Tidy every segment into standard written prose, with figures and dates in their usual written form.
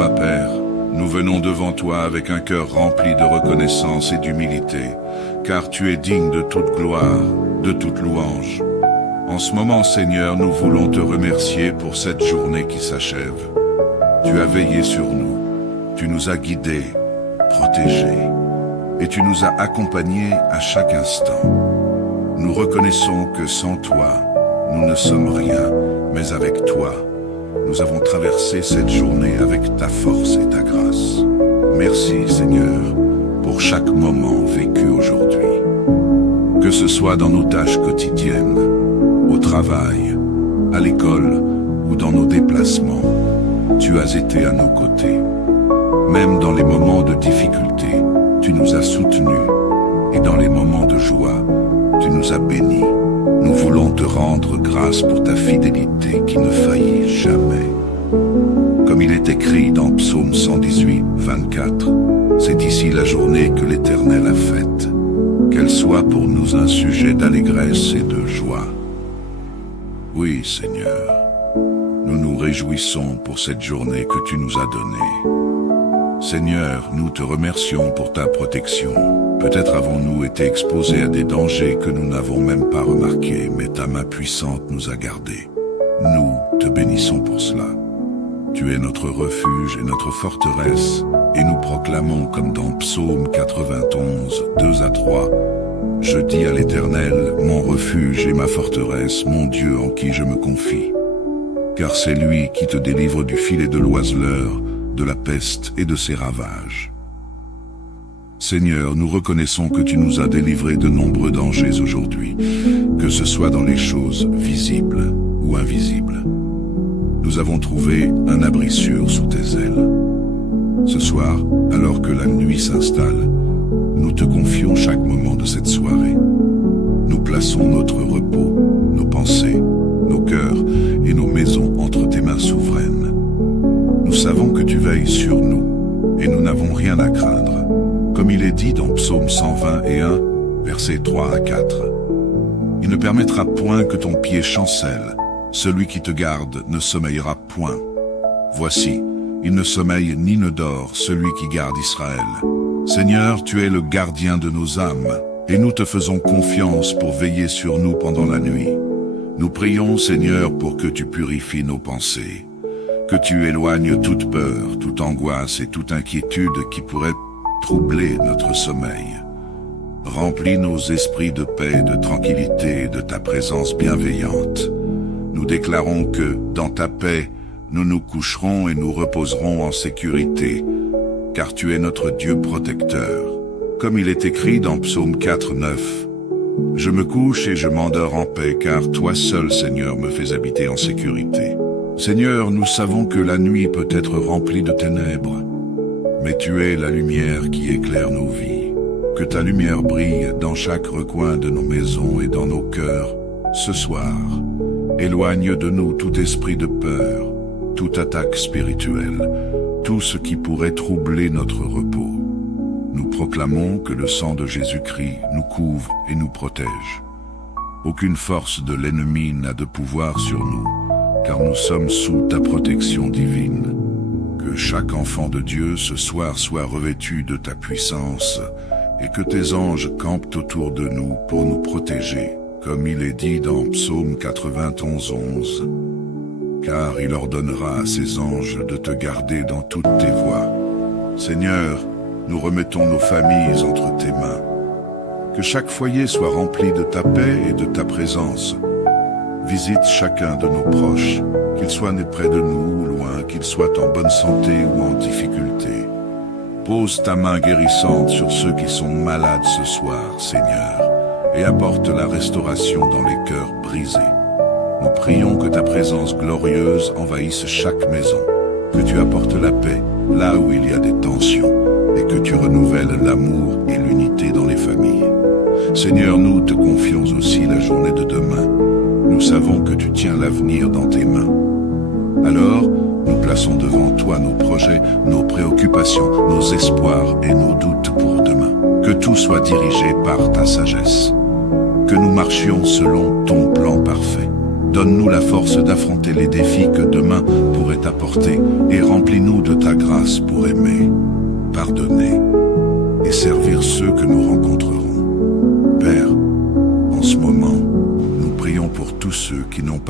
Abba Père, nous venons devant toi avec un cœur rempli de reconnaissance et d'humilité, car tu es digne de toute gloire, de toute louange. En ce moment, Seigneur, nous voulons te remercier pour cette journée qui s'achève. Tu as veillé sur nous, tu nous as guidés, protégés, et tu nous as accompagnés à chaque instant. Nous reconnaissons que sans toi, nous ne sommes rien, mais avec toi, nous avons traversé cette journée avec ta force et ta grâce. Merci, Seigneur, pour chaque moment vécu aujourd'hui. Que ce soit dans nos tâches quotidiennes, au travail, à l'école ou dans nos déplacements, tu as été à nos côtés. Même dans les moments de difficulté, tu nous as soutenus, et dans les moments de joie, tu nous as bénis. Nous voulons te rendre grâce pour ta fidélité qui ne faillit jamais. Comme il est écrit dans Psaume 118, 24, c'est ici la journée que l'Éternel a faite. Qu'elle soit pour nous un sujet d'allégresse et de joie. Oui, Seigneur, nous nous réjouissons pour cette journée que tu nous as donnée. Seigneur, nous te remercions pour ta protection. Peut-être avons-nous été exposés à des dangers que nous n'avons même pas remarqués, mais ta main puissante nous a gardés. Nous te bénissons pour cela. Tu es notre refuge et notre forteresse, et nous proclamons comme dans Psaume 91, 2 à 3, « Je dis à l'Éternel, mon refuge et ma forteresse, mon Dieu en qui je me confie. Car c'est lui qui te délivre du filet de l'oiseleur, de la peste et de ses ravages. » Seigneur, nous reconnaissons que tu nous as délivrés de nombreux dangers aujourd'hui, que ce soit dans les choses visibles ou invisibles. Nous avons trouvé un abri sûr sous tes ailes. Ce soir, alors que la nuit s'installe, nous te confions chaque moment de cette soirée. Nous plaçons notre repos, nos pensées, nos cœurs et nos maisons entre tes mains souveraines. Nous savons que tu veilles sur nous et nous n'avons rien à craindre. Comme il est dit dans Psaume 121, versets 3 à 4. Il ne permettra point que ton pied chancelle. Celui qui te garde ne sommeillera point. Voici, il ne sommeille ni ne dort, celui qui garde Israël. Seigneur, tu es le gardien de nos âmes, et nous te faisons confiance pour veiller sur nous pendant la nuit. Nous prions, Seigneur, pour que tu purifies nos pensées, que tu éloignes toute peur, toute angoisse et toute inquiétude qui pourrait troubler notre sommeil. Remplis nos esprits de paix, de tranquillité et de ta présence bienveillante. Nous déclarons que, dans ta paix, nous nous coucherons et nous reposerons en sécurité, car tu es notre Dieu protecteur. Comme il est écrit dans Psaume 4, 9, « Je me couche et je m'endors en paix, car toi seul, Seigneur, me fais habiter en sécurité. » Seigneur, nous savons que la nuit peut être remplie de ténèbres, mais tu es la lumière qui éclaire nos vies. Que ta lumière brille dans chaque recoin de nos maisons et dans nos cœurs. Ce soir, éloigne de nous tout esprit de peur, toute attaque spirituelle, tout ce qui pourrait troubler notre repos. Nous proclamons que le sang de Jésus-Christ nous couvre et nous protège. Aucune force de l'ennemi n'a de pouvoir sur nous, car nous sommes sous ta protection divine. Que chaque enfant de Dieu ce soir soit revêtu de ta puissance et que tes anges campent autour de nous pour nous protéger, comme il est dit dans Psaume 91, 11. Car il ordonnera à ses anges de te garder dans toutes tes voies. Seigneur, nous remettons nos familles entre tes mains. Que chaque foyer soit rempli de ta paix et de ta présence. Visite chacun de nos proches, qu'il soit né près de nous ou loin, qu'il soit en bonne santé ou en difficulté. Pose ta main guérissante sur ceux qui sont malades ce soir, Seigneur, et apporte la restauration dans les cœurs brisés. Nous prions que ta présence glorieuse envahisse chaque maison, que tu apportes la paix là où il y a des tensions, et que tu renouvelles l'amour et l'unité dans les familles. Seigneur, nous te confions aussi la journée de demain. Nous savons que tu tiens l'avenir dans tes mains. Alors, nous plaçons devant toi nos projets, nos préoccupations, nos espoirs et nos doutes pour demain. Que tout soit dirigé par ta sagesse. Que nous marchions selon ton plan parfait. Donne-nous la force d'affronter les défis que demain pourrait apporter et remplis-nous de ta grâce.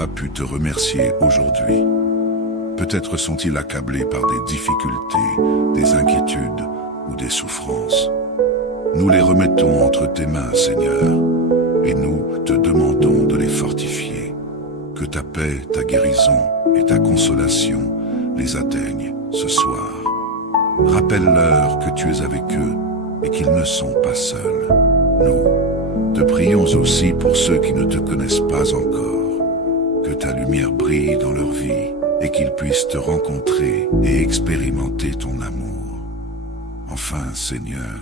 pas pu te remercier aujourd'hui. Peut-être sont-ils accablés par des difficultés, des inquiétudes ou des souffrances. Nous les remettons entre tes mains, Seigneur, et nous te demandons de les fortifier. Que ta paix, ta guérison et ta consolation les atteignent ce soir. Rappelle-leur que tu es avec eux et qu'ils ne sont pas seuls. Nous te prions aussi pour ceux qui ne te connaissent pas encore. Que ta lumière brille dans leur vie et qu'ils puissent te rencontrer et expérimenter ton amour. Enfin, Seigneur,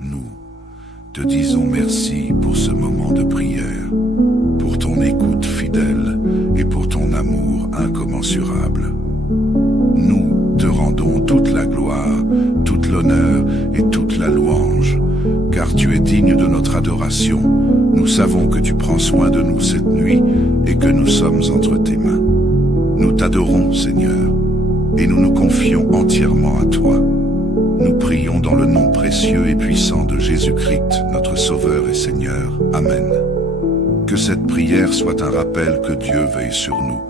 nous te disons merci pour ce moment de prière, pour ton écoute fidèle et pour ton amour incommensurable. Nous te rendons toute la gloire, toute l'honneur et toute la louange, car tu es digne de notre adoration. Nous savons que tu prends soin de nous cette nuit et que nous sommes entre tes mains. Nous t'adorons, Seigneur, et nous nous confions entièrement à toi. Nous prions dans le nom précieux et puissant de Jésus-Christ, notre Sauveur et Seigneur. Amen. Que cette prière soit un rappel que Dieu veille sur nous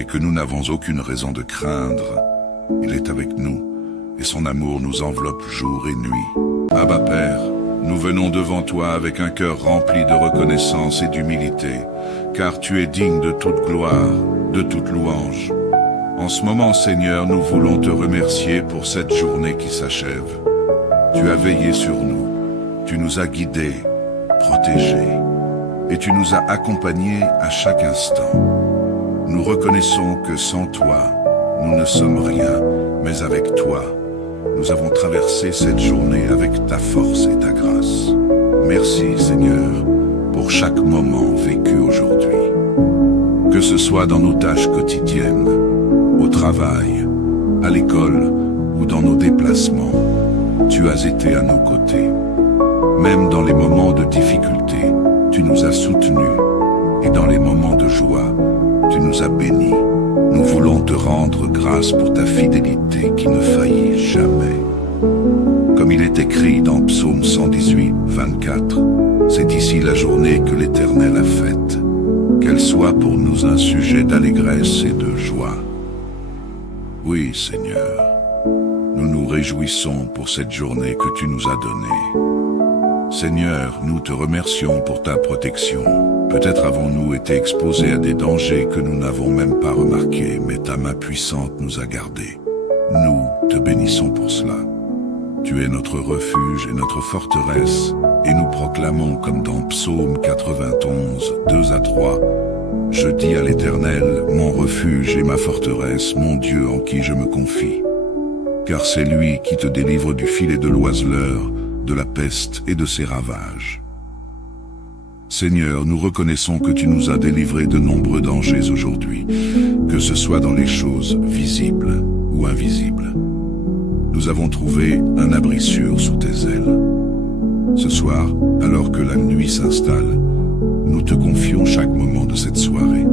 et que nous n'avons aucune raison de craindre. Il est avec nous et son amour nous enveloppe jour et nuit. Abba Père, nous venons devant toi avec un cœur rempli de reconnaissance et d'humilité, car tu es digne de toute gloire, de toute louange. En ce moment, Seigneur, nous voulons te remercier pour cette journée qui s'achève. Tu as veillé sur nous, tu nous as guidés, protégés, et tu nous as accompagnés à chaque instant. Nous reconnaissons que sans toi, nous ne sommes rien, mais avec toi, nous avons traversé cette journée avec ta force et ta grâce. Merci, Seigneur, pour chaque moment vécu aujourd'hui. Que ce soit dans nos tâches quotidiennes, au travail, à l'école ou dans nos déplacements, tu as été à nos côtés. Même dans les moments de difficulté, tu nous as soutenus, et dans les moments de joie, tu nous as bénis. Nous voulons te rendre grâce pour ta fidélité qui ne faillit jamais. Comme il est écrit dans Psaume 118, 24, c'est ici la journée que l'Éternel a faite. Qu'elle soit pour nous un sujet d'allégresse et de joie. Oui, Seigneur, nous nous réjouissons pour cette journée que tu nous as donnée. Seigneur, nous te remercions pour ta protection. Peut-être avons-nous été exposés à des dangers que nous n'avons même pas remarqués, mais ta main puissante nous a gardés. Nous te bénissons pour cela. Tu es notre refuge et notre forteresse, et nous proclamons comme dans Psaume 91, 2 à 3, « Je dis à l'Éternel, mon refuge et ma forteresse, mon Dieu en qui je me confie. Car c'est lui qui te délivre du filet de l'oiseleur, de la peste et de ses ravages. » Seigneur, nous reconnaissons que tu nous as délivrés de nombreux dangers aujourd'hui, que ce soit dans les choses visibles ou invisibles. Nous avons trouvé un abri sûr sous tes ailes. Ce soir, alors que la nuit s'installe, nous te confions chaque moment de cette soirée.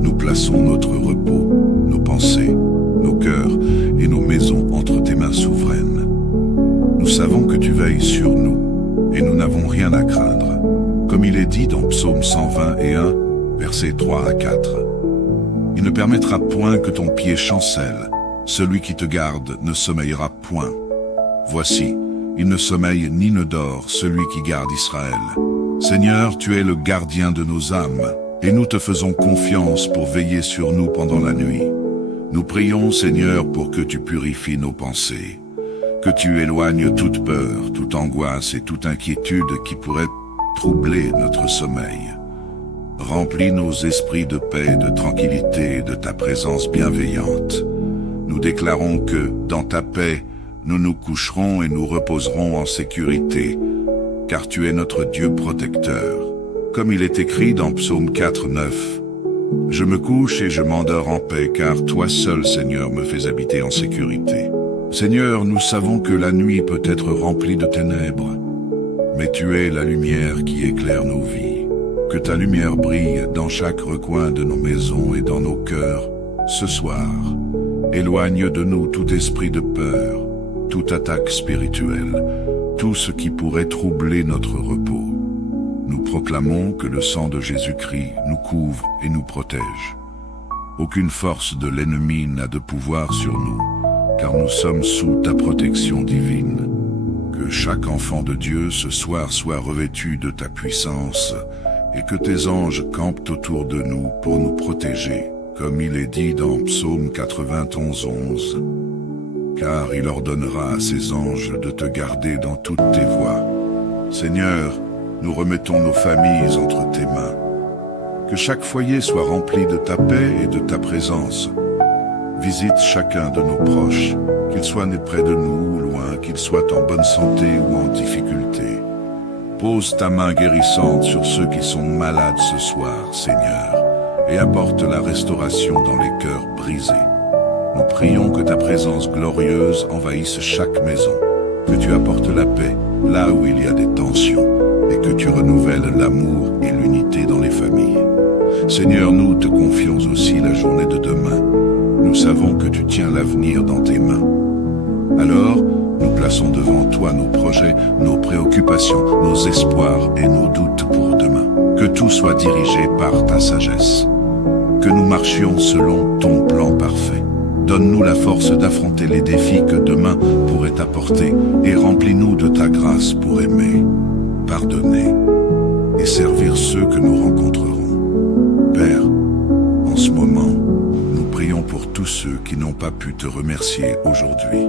Nous plaçons notre repos, nos pensées, nos cœurs et nos maisons entre tes mains souveraines. Nous savons que tu veilles sur nous et nous n'avons rien à craindre. Comme il est dit dans Psaume 121, versets 3 à 4. Il ne permettra point que ton pied chancelle. Celui qui te garde ne sommeillera point. Voici, il ne sommeille ni ne dort, celui qui garde Israël. Seigneur, tu es le gardien de nos âmes, et nous te faisons confiance pour veiller sur nous pendant la nuit. Nous prions, Seigneur, pour que tu purifies nos pensées, que tu éloignes toute peur, toute angoisse et toute inquiétude qui pourrait troubler notre sommeil. Remplis nos esprits de paix, de tranquillité et de ta présence bienveillante. Nous déclarons que, dans ta paix, nous nous coucherons et nous reposerons en sécurité, car tu es notre Dieu protecteur. Comme il est écrit dans Psaume 4, 9, « Je me couche et je m'endors en paix, car toi seul, Seigneur, me fais habiter en sécurité. » Seigneur, nous savons que la nuit peut être remplie de ténèbres, mais tu es la lumière qui éclaire nos vies. Que ta lumière brille dans chaque recoin de nos maisons et dans nos cœurs. Ce soir, éloigne de nous tout esprit de peur, toute attaque spirituelle, tout ce qui pourrait troubler notre repos. Nous proclamons que le sang de Jésus-Christ nous couvre et nous protège. Aucune force de l'ennemi n'a de pouvoir sur nous, car nous sommes sous ta protection divine. Que chaque enfant de Dieu ce soir soit revêtu de ta puissance, et que tes anges campent autour de nous pour nous protéger, comme il est dit dans Psaume 91, 11. Car il ordonnera à ses anges de te garder dans toutes tes voies. Seigneur, nous remettons nos familles entre tes mains. Que chaque foyer soit rempli de ta paix et de ta présence. Visite chacun de nos proches, qu'il soit né près de nous ou loin, qu'il soit en bonne santé ou en difficulté. Pose ta main guérissante sur ceux qui sont malades ce soir, Seigneur, et apporte la restauration dans les cœurs brisés. Nous prions que ta présence glorieuse envahisse chaque maison, que tu apportes la paix là où il y a des tensions, et que tu renouvelles l'amour et l'unité dans les familles. Seigneur, nous te confions aussi la journée de demain. Nous savons que tu tiens l'avenir dans tes mains. Alors, nous plaçons devant toi nos projets, nos préoccupations, nos espoirs et nos doutes pour demain. Que tout soit dirigé par ta sagesse. Que nous marchions selon ton plan parfait. Donne-nous la force d'affronter les défis que demain pourrait apporter et remplis-nous de ta grâce pour aimer, pardonner et servir ceux que nous rencontrerons. Père, en ce moment, nous prions pour tous ceux qui n'ont pas pu te remercier aujourd'hui.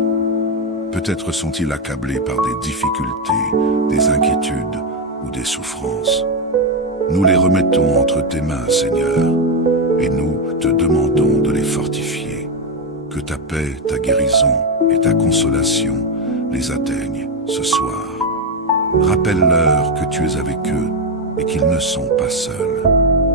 Peut-être sont-ils accablés par des difficultés, des inquiétudes ou des souffrances. Nous les remettons entre tes mains, Seigneur, et nous te demandons de les fortifier. Que ta paix, ta guérison et ta consolation les atteignent ce soir. Rappelle-leur que tu es avec eux et qu'ils ne sont pas seuls.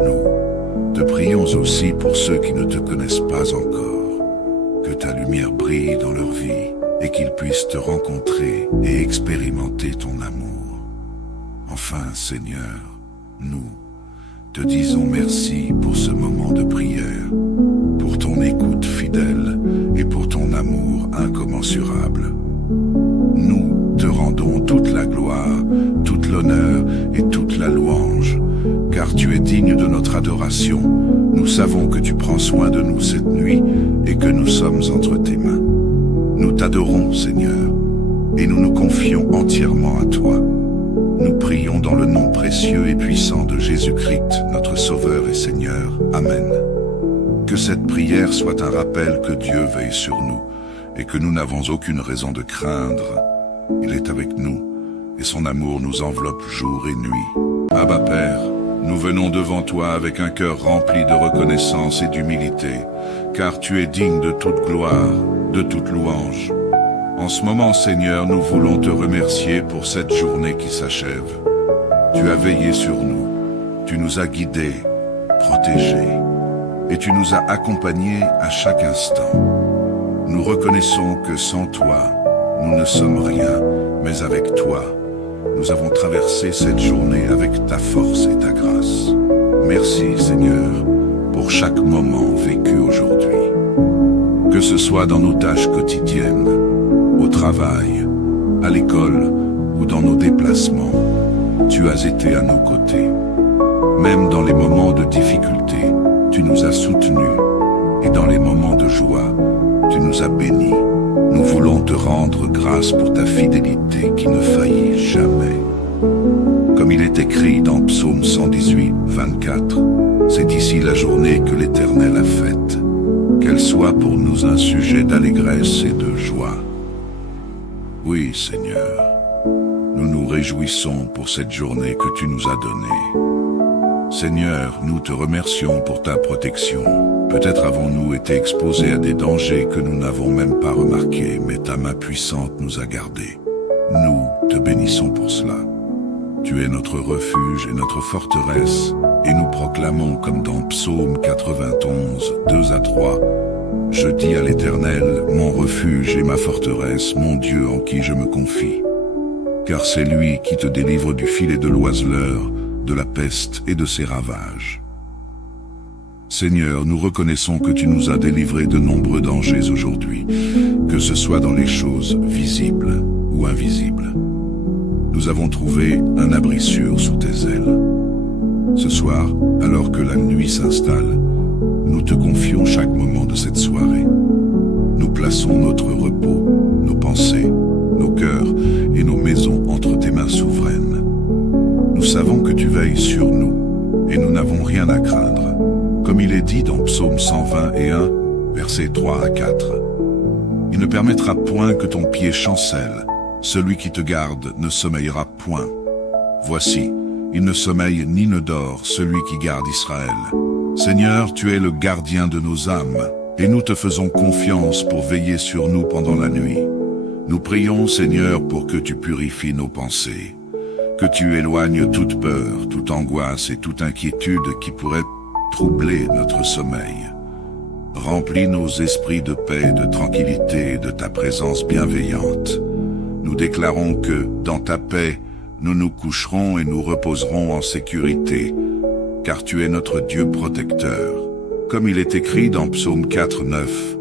Nous te prions aussi pour ceux qui ne te connaissent pas encore. Que ta lumière brille dans leur vie et qu'ils puissent te rencontrer et expérimenter ton amour. Enfin, Seigneur, nous te disons merci pour ce moment de prière, pour ton écoute fidèle et pour ton amour incommensurable. Nous te rendons toute la gloire, toute l'honneur et toute la louange, car tu es digne de notre adoration. Nous savons que tu prends soin de nous cette nuit et que nous sommes entre tes mains. Nous t'adorons, Seigneur, et nous nous confions entièrement à toi. Nous prions dans le nom précieux et puissant de Jésus-Christ, notre Sauveur et Seigneur. Amen. Que cette prière soit un rappel que Dieu veille sur nous et que nous n'avons aucune raison de craindre. Il est avec nous et son amour nous enveloppe jour et nuit. Abba Père, nous venons devant toi avec un cœur rempli de reconnaissance et d'humilité, car tu es digne de toute gloire, de toute louange. En ce moment, Seigneur, nous voulons te remercier pour cette journée qui s'achève. Tu as veillé sur nous, tu nous as guidés, protégés, et tu nous as accompagnés à chaque instant. Nous reconnaissons que sans toi, nous ne sommes rien, mais avec toi, nous avons traversé cette journée avec ta force et ta grâce. Merci, Seigneur, pour chaque moment vécu aujourd'hui. Que ce soit dans nos tâches quotidiennes, au travail, à l'école ou dans nos déplacements, tu as été à nos côtés. Même dans les moments de difficulté, tu nous as soutenus, et dans les moments de joie, tu nous as bénis. Nous voulons te rendre grâce pour ta fidélité qui ne faillit jamais. Comme il est écrit dans Psaume 118, 24, c'est ici la journée que l'Éternel a faite. Qu'elle soit pour nous un sujet d'allégresse et de joie. Oui, Seigneur, nous nous réjouissons pour cette journée que tu nous as donnée. Seigneur, nous te remercions pour ta protection. Peut-être avons-nous été exposés à des dangers que nous n'avons même pas remarqués, mais ta main puissante nous a gardés. Nous te bénissons pour cela. Tu es notre refuge et notre forteresse, et nous proclamons comme dans Psaume 91, 2 à 3, « Je dis à l'Éternel, mon refuge et ma forteresse, mon Dieu en qui je me confie. Car c'est lui qui te délivre du filet de l'oiseleur, de la peste et de ses ravages. » Seigneur, nous reconnaissons que tu nous as délivrés de nombreux dangers aujourd'hui, que ce soit dans les choses visibles ou invisibles. Nous avons trouvé un abri sûr sous tes ailes. Ce soir, alors que la nuit s'installe, nous te confions chaque moment de cette soirée. Nous plaçons notre repos, nos pensées, nos cœurs et nos maisons entre tes mains souveraines. Nous savons que tu veilles sur nous et nous n'avons rien à craindre. Comme il est dit dans Psaume 121, versets 3 à 4. Il ne permettra point que ton pied chancelle. Celui qui te garde ne sommeillera point. Voici, il ne sommeille ni ne dort, celui qui garde Israël. Seigneur, tu es le gardien de nos âmes, et nous te faisons confiance pour veiller sur nous pendant la nuit. Nous prions, Seigneur, pour que tu purifies nos pensées, que tu éloignes toute peur, toute angoisse et toute inquiétude qui pourrait troubler notre sommeil. Remplis nos esprits de paix, de tranquillité et de ta présence bienveillante. Nous déclarons que, dans ta paix, nous nous coucherons et nous reposerons en sécurité, car tu es notre Dieu protecteur. Comme il est écrit dans Psaume 4, 9.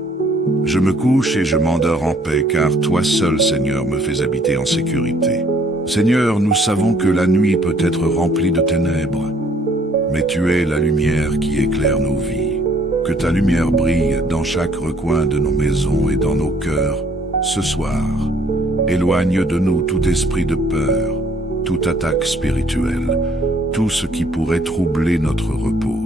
Je me couche et je m'endors en paix, car toi seul, Seigneur, me fais habiter en sécurité. Seigneur, nous savons que la nuit peut être remplie de ténèbres, mais tu es la lumière qui éclaire nos vies. Que ta lumière brille dans chaque recoin de nos maisons et dans nos cœurs. Ce soir, éloigne de nous tout esprit de peur, toute attaque spirituelle, tout ce qui pourrait troubler notre repos.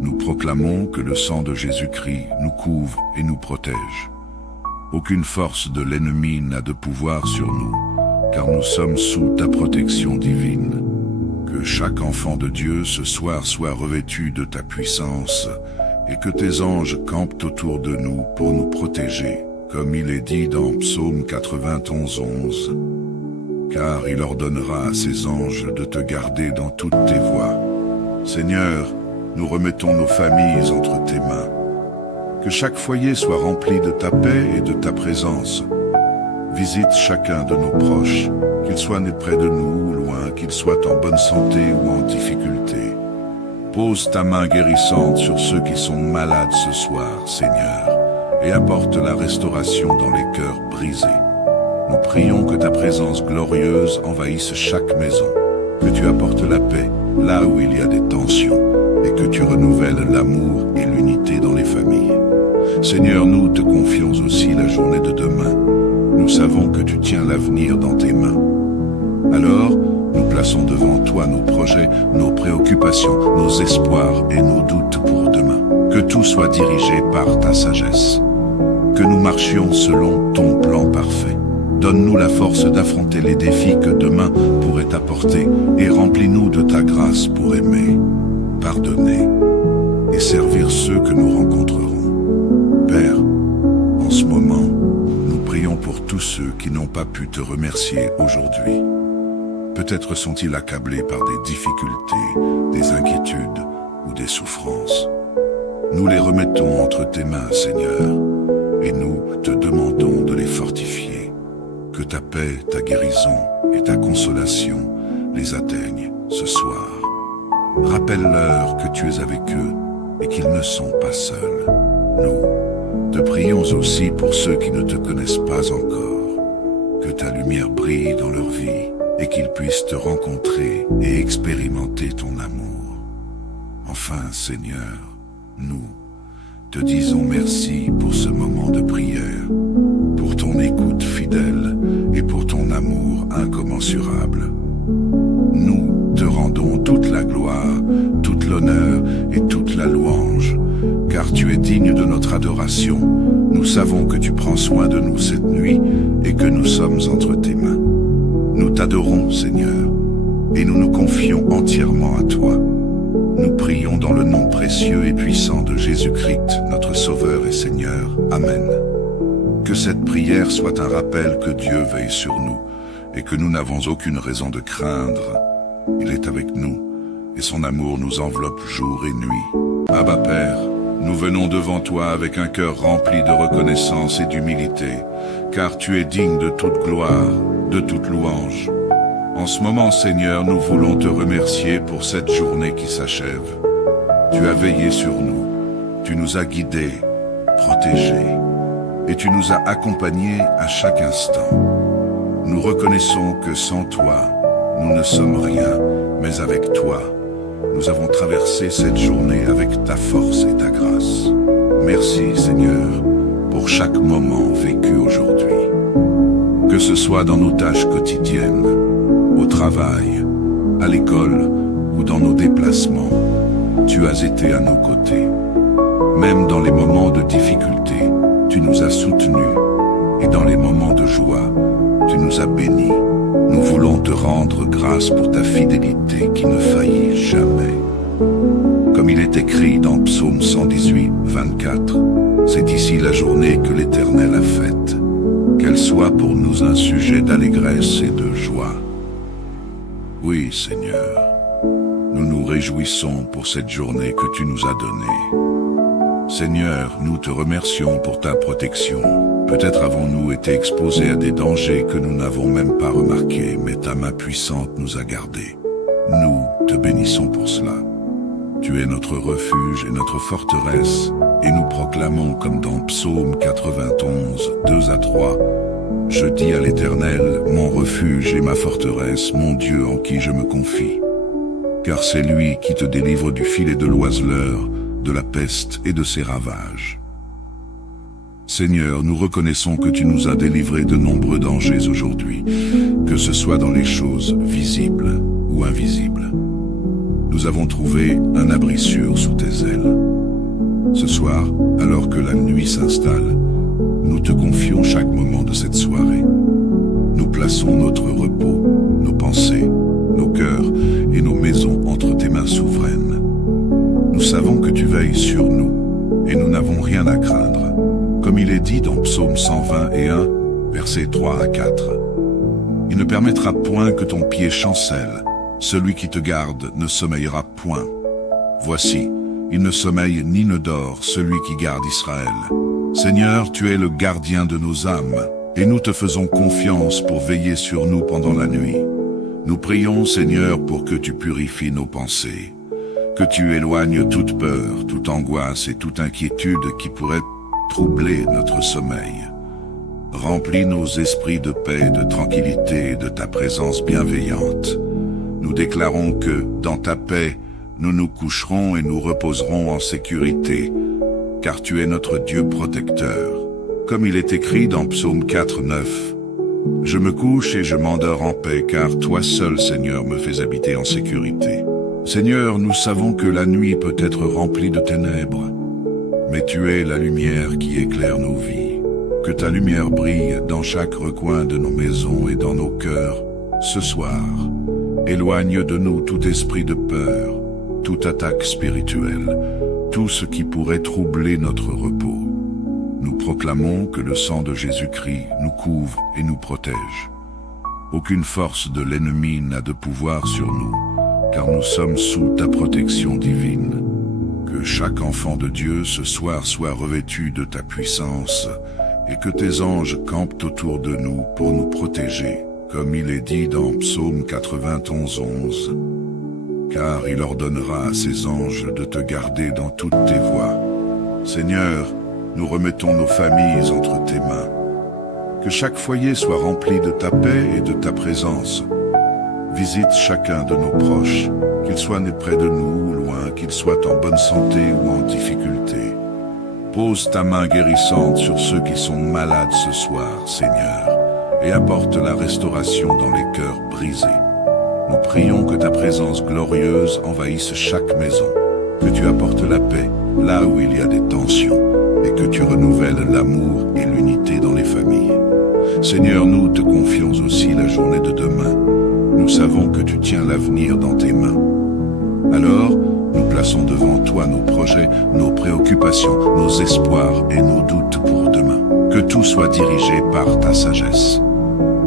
Nous proclamons que le sang de Jésus-Christ nous couvre et nous protège. Aucune force de l'ennemi n'a de pouvoir sur nous, car nous sommes sous ta protection divine. Que chaque enfant de Dieu ce soir soit revêtu de ta puissance, et que tes anges campent autour de nous pour nous protéger, comme il est dit dans Psaume 91, 11. Car il ordonnera à ses anges de te garder dans toutes tes voies. Seigneur, nous remettons nos familles entre tes mains. Que chaque foyer soit rempli de ta paix et de ta présence. Visite chacun de nos proches, qu'ils soient nés près de nous ou loin, qu'ils soient en bonne santé ou en difficulté. Pose ta main guérissante sur ceux qui sont malades ce soir, Seigneur, et apporte la restauration dans les cœurs brisés. Nous prions que ta présence glorieuse envahisse chaque maison, que tu apportes la paix là où il y a des tensions, et que tu renouvelles l'amour et l'unité dans les familles. Seigneur, nous te confions aussi la journée de demain. Nous savons que tu tiens l'avenir dans tes mains. Alors, nous plaçons devant toi nos projets, nos préoccupations, nos espoirs et nos doutes pour demain. Que tout soit dirigé par ta sagesse. Que nous marchions selon ton plan parfait. Donne-nous la force d'affronter les défis que demain pourrait apporter et remplis-nous de ta grâce pour aimer, pardonner et servir ceux que nous rencontrerons. Père, en ce moment, nous prions pour tous ceux qui n'ont pas pu te remercier aujourd'hui. Peut-être sont-ils accablés par des difficultés, des inquiétudes ou des souffrances. Nous les remettons entre tes mains, Seigneur, et nous te demandons de les fortifier. Que ta paix, ta guérison et ta consolation les atteignent ce soir. Rappelle-leur que tu es avec eux et qu'ils ne sont pas seuls. Nous te prions aussi pour ceux qui ne te connaissent pas encore. Que ta lumière brille dans leur vie et qu'ils puissent te rencontrer et expérimenter ton amour. Enfin, Seigneur, nous te disons merci pour ce moment de prière, pour ton écoute fidèle et pour ton amour incommensurable. Nous te rendons toute la gloire, toute l'honneur et toute la louange, car tu es digne de notre adoration. Nous savons que tu prends soin de nous cette nuit et que nous sommes entre tes mains. Nous t'adorons, Seigneur, et nous nous confions entièrement à toi. Nous prions dans le nom précieux et puissant de Jésus-Christ, notre Sauveur et Seigneur. Amen. Que cette prière soit un rappel que Dieu veille sur nous et que nous n'avons aucune raison de craindre. Il est avec nous et son amour nous enveloppe jour et nuit. Abba Père, nous venons devant toi avec un cœur rempli de reconnaissance et d'humilité, car tu es digne de toute gloire, de toute louange. En ce moment, Seigneur, nous voulons te remercier pour cette journée qui s'achève. Tu as veillé sur nous, tu nous as guidés, protégés, et tu nous as accompagnés à chaque instant. Nous reconnaissons que sans toi, nous ne sommes rien, mais avec toi, nous avons traversé cette journée avec ta force et ta grâce. Merci Seigneur pour chaque moment vécu aujourd'hui. Que ce soit dans nos tâches quotidiennes, au travail, à l'école ou dans nos déplacements, tu as été à nos côtés. Même dans les moments de difficulté, tu nous as soutenus. Et dans les moments de joie, tu nous as bénis. Nous voulons te rendre grâce pour ta fidélité qui ne faillit jamais. Comme il est écrit dans Psaume 118, 24, c'est ici la journée que l'Éternel a faite. Qu'elle soit pour nous un sujet d'allégresse et de joie. Oui, Seigneur, nous nous réjouissons pour cette journée que tu nous as donnée. Seigneur, nous te remercions pour ta protection. Peut-être avons-nous été exposés à des dangers que nous n'avons même pas remarqués, mais ta main puissante nous a gardés. Nous te bénissons pour cela. Tu es notre refuge et notre forteresse, et nous proclamons comme dans Psaume 91, 2 à 3, « Je dis à l'Éternel, mon refuge et ma forteresse, mon Dieu en qui je me confie. Car c'est lui qui te délivre du filet de l'oiseleur, de la peste et de ses ravages. » Seigneur, nous reconnaissons que tu nous as délivrés de nombreux dangers aujourd'hui, que ce soit dans les choses visibles ou invisibles. Nous avons trouvé un abri sûr sous tes ailes. Ce soir, alors que la nuit s'installe, nous te confions chaque moment de cette soirée. Nous plaçons notre repos, nos pensées, nos cœurs et nos maisons entre tes mains souveraines. Nous savons que tu veilles sur nous et nous n'avons rien à craindre. Comme il est dit dans Psaume 121, versets 3 à 4. Il ne permettra point que ton pied chancelle. Celui qui te garde ne sommeillera point. Voici, il ne sommeille ni ne dort, celui qui garde Israël. Seigneur, tu es le gardien de nos âmes, et nous te faisons confiance pour veiller sur nous pendant la nuit. Nous prions, Seigneur, pour que tu purifies nos pensées, que tu éloignes toute peur, toute angoisse et toute inquiétude qui pourrait troubler notre sommeil. Remplis nos esprits de paix, de tranquillité et de ta présence bienveillante. Nous déclarons que, dans ta paix, nous nous coucherons et nous reposerons en sécurité, car tu es notre Dieu protecteur. Comme il est écrit dans Psaume 4, 9, « Je me couche et je m'endors en paix, car toi seul, Seigneur, me fais habiter en sécurité. » Seigneur, nous savons que la nuit peut être remplie de ténèbres, mais tu es la lumière qui éclaire nos vies. Que ta lumière brille dans chaque recoin de nos maisons et dans nos cœurs. Ce soir, éloigne de nous tout esprit de peur, toute attaque spirituelle, tout ce qui pourrait troubler notre repos. Nous proclamons que le sang de Jésus-Christ nous couvre et nous protège. Aucune force de l'ennemi n'a de pouvoir sur nous, car nous sommes sous ta protection divine. Que chaque enfant de Dieu ce soir soit revêtu de ta puissance et que tes anges campent autour de nous pour nous protéger, comme il est dit dans Psaume 91, 11. Car il ordonnera à ses anges de te garder dans toutes tes voies. Seigneur, nous remettons nos familles entre tes mains. Que chaque foyer soit rempli de ta paix et de ta présence. Visite chacun de nos proches, qu'il soit né près de nous ou loin, qu'il soit en bonne santé ou en difficulté. Pose ta main guérissante sur ceux qui sont malades ce soir, Seigneur, et apporte la restauration dans les cœurs brisés. Nous prions que ta présence glorieuse envahisse chaque maison, que tu apportes la paix là où il y a des tensions, et que tu renouvelles l'amour et l'unité dans les familles. Seigneur, nous te confions aussi la journée de demain. Nous savons que tu tiens l'avenir dans tes mains. Alors, nous plaçons devant toi nos projets, nos préoccupations, nos espoirs et nos doutes pour demain. Que tout soit dirigé par ta sagesse.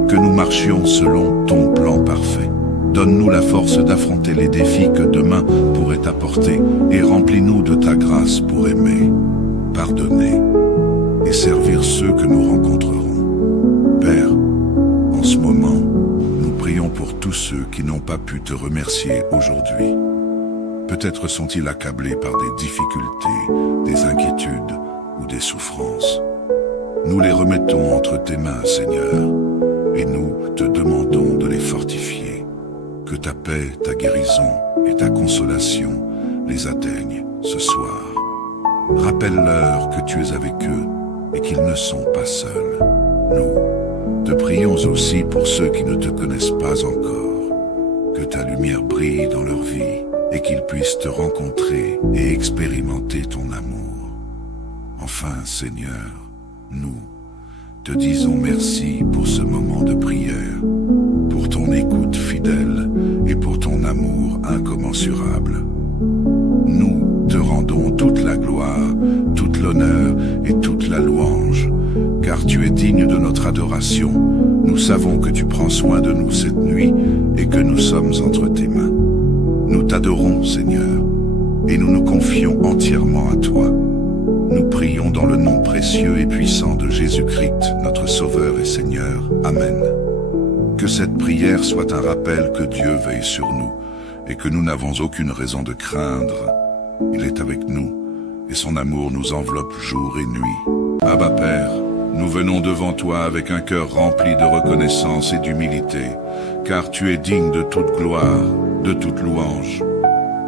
Que nous marchions selon ton plan parfait. Donne-nous la force d'affronter les défis que demain pourrait apporter et remplis-nous de ta grâce pour aimer, pardonner et servir ceux que nous rencontrerons. Père, en ce moment, nous prions pour tous ceux qui n'ont pas pu te remercier aujourd'hui. Peut-être sont-ils accablés par des difficultés, des inquiétudes ou des souffrances. Nous les remettons entre tes mains, Seigneur, et nous te demandons de les fortifier. que ta paix, ta guérison et ta consolation les atteignent ce soir. Rappelle-leur que tu es avec eux et qu'ils ne sont pas seuls. Nous te prions aussi pour ceux qui ne te connaissent pas encore, que ta lumière brille dans leur vie et qu'ils puissent te rencontrer et expérimenter ton amour. Enfin, Seigneur, nous te disons merci pour ce moment de prière, pour ton écoute fidèle et pour ton amour incommensurable. Nous te rendons toute la gloire, toute l'honneur et toute la louange, car tu es digne de notre adoration. Nous savons que tu prends soin de nous cette nuit et que nous sommes entre tes mains. Nous t'adorons, Seigneur, et nous nous confions entièrement à toi. Nous prions dans le nom précieux et puissant de Jésus-Christ, notre Sauveur et Seigneur. Amen. Que cette prière soit un rappel que Dieu veille sur nous et que nous n'avons aucune raison de craindre. Il est avec nous et son amour nous enveloppe jour et nuit. Abba Père, nous venons devant toi avec un cœur rempli de reconnaissance et d'humilité, car tu es digne de toute gloire, de toute louange.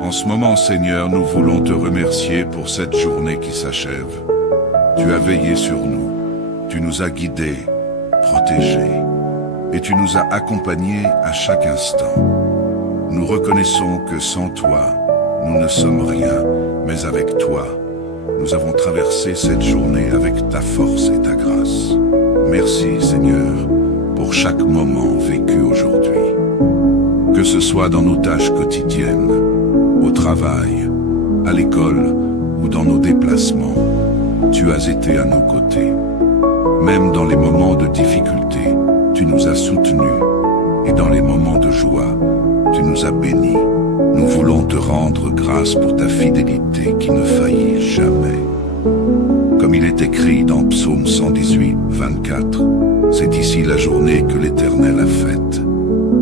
En ce moment, Seigneur, nous voulons te remercier pour cette journée qui s'achève. Tu as veillé sur nous, tu nous as guidés, protégés, et tu nous as accompagnés à chaque instant. Nous reconnaissons que sans toi, nous ne sommes rien, mais avec toi, nous avons traversé cette journée avec ta force et ta grâce. Merci, Seigneur, pour chaque moment vécu aujourd'hui. Que ce soit dans nos tâches quotidiennes, au travail, à l'école ou dans nos déplacements, tu as été à nos côtés. Même dans les moments de difficulté, tu nous as soutenus, et dans les moments de joie, tu nous as bénis. Nous voulons te rendre grâce pour ta fidélité qui ne faillit jamais. Comme il est écrit dans Psaume 118, 24, c'est ici la journée que l'Éternel a faite.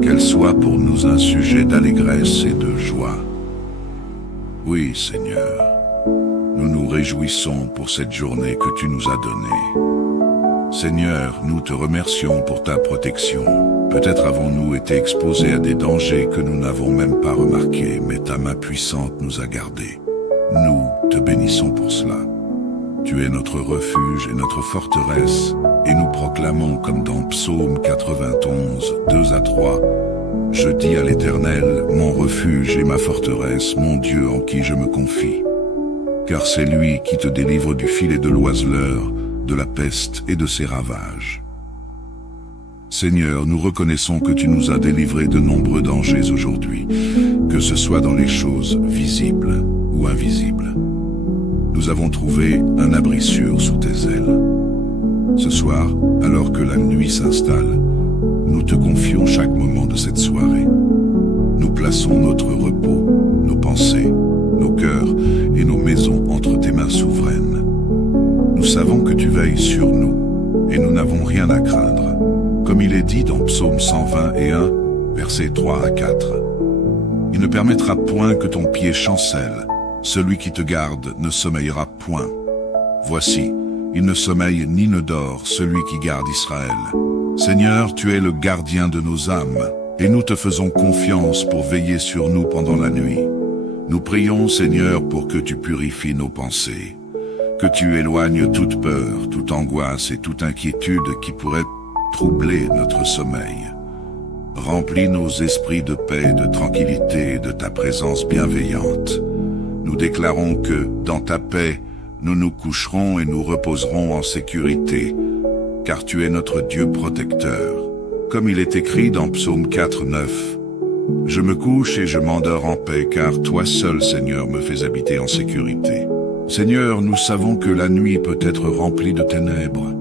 Qu'elle soit pour nous un sujet d'allégresse et de joie. Oui, Seigneur, nous nous réjouissons pour cette journée que tu nous as donnée. Seigneur, nous te remercions pour ta protection. Peut-être avons-nous été exposés à des dangers que nous n'avons même pas remarqués, mais ta main puissante nous a gardés. Nous te bénissons pour cela. Tu es notre refuge et notre forteresse, et nous proclamons comme dans Psaume 91, 2 à 3, « Je dis à l'Éternel, mon refuge et ma forteresse, mon Dieu en qui je me confie. Car c'est lui qui te délivre du filet de l'oiseleur, de la peste et de ses ravages. » Seigneur, nous reconnaissons que tu nous as délivrés de nombreux dangers aujourd'hui, que ce soit dans les choses visibles ou invisibles. Nous avons trouvé un abri sûr sous tes ailes. Ce soir, alors que la nuit s'installe, nous te confions chaque moment de cette soirée. Nous plaçons notre repos, nos pensées, nos cœurs et nos maisons entre tes mains souveraines. Nous savons que tu veilles sur nous et nous n'avons rien à craindre. Comme il est dit dans Psaume 121, versets 3 à 4. Il ne permettra point que ton pied chancelle. Celui qui te garde ne sommeillera point. Voici, il ne sommeille ni ne dort, celui qui garde Israël. Seigneur, tu es le gardien de nos âmes, et nous te faisons confiance pour veiller sur nous pendant la nuit. Nous prions, Seigneur, pour que tu purifies nos pensées, que tu éloignes toute peur, toute angoisse et toute inquiétude qui pourrait troubler notre sommeil. Remplis nos esprits de paix, de tranquillité et de ta présence bienveillante. Nous déclarons que, dans ta paix, nous nous coucherons et nous reposerons en sécurité, car tu es notre Dieu protecteur. Comme il est écrit dans Psaume 4, 9, « Je me couche et je m'endors en paix, car toi seul, Seigneur, me fais habiter en sécurité. » Seigneur, nous savons que la nuit peut être remplie de ténèbres,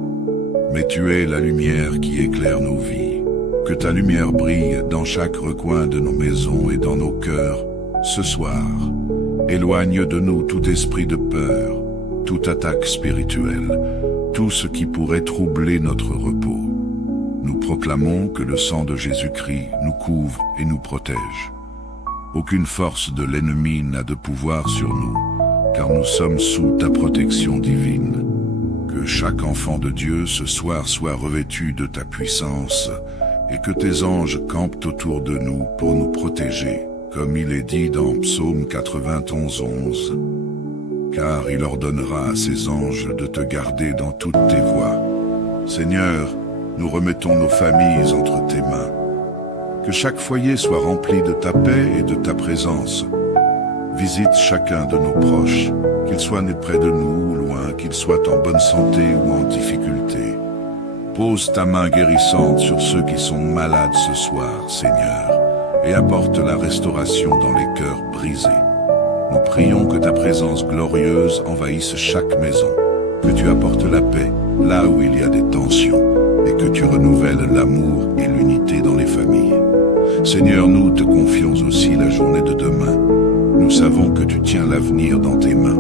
mais tu es la lumière qui éclaire nos vies. Que ta lumière brille dans chaque recoin de nos maisons et dans nos cœurs. Ce soir, éloigne de nous tout esprit de peur, toute attaque spirituelle, tout ce qui pourrait troubler notre repos. Nous proclamons que le sang de Jésus-Christ nous couvre et nous protège. Aucune force de l'ennemi n'a de pouvoir sur nous, car nous sommes sous ta protection divine. Que chaque enfant de Dieu ce soir soit revêtu de ta puissance et que tes anges campent autour de nous pour nous protéger, comme il est dit dans Psaume 91, 11. Car il ordonnera à ses anges de te garder dans toutes tes voies. Seigneur, nous remettons nos familles entre tes mains. Que chaque foyer soit rempli de ta paix et de ta présence. Visite chacun de nos proches, qu'il soit né près de nous ou loin, qu'il soit en bonne santé ou en difficulté. Pose ta main guérissante sur ceux qui sont malades ce soir, Seigneur, et apporte la restauration dans les cœurs brisés. Nous prions que ta présence glorieuse envahisse chaque maison, que tu apportes la paix là où il y a des tensions, et que tu renouvelles l'amour et l'unité dans les familles. Seigneur, nous te confions aussi la journée de demain. Nous savons que tu tiens l'avenir dans tes mains.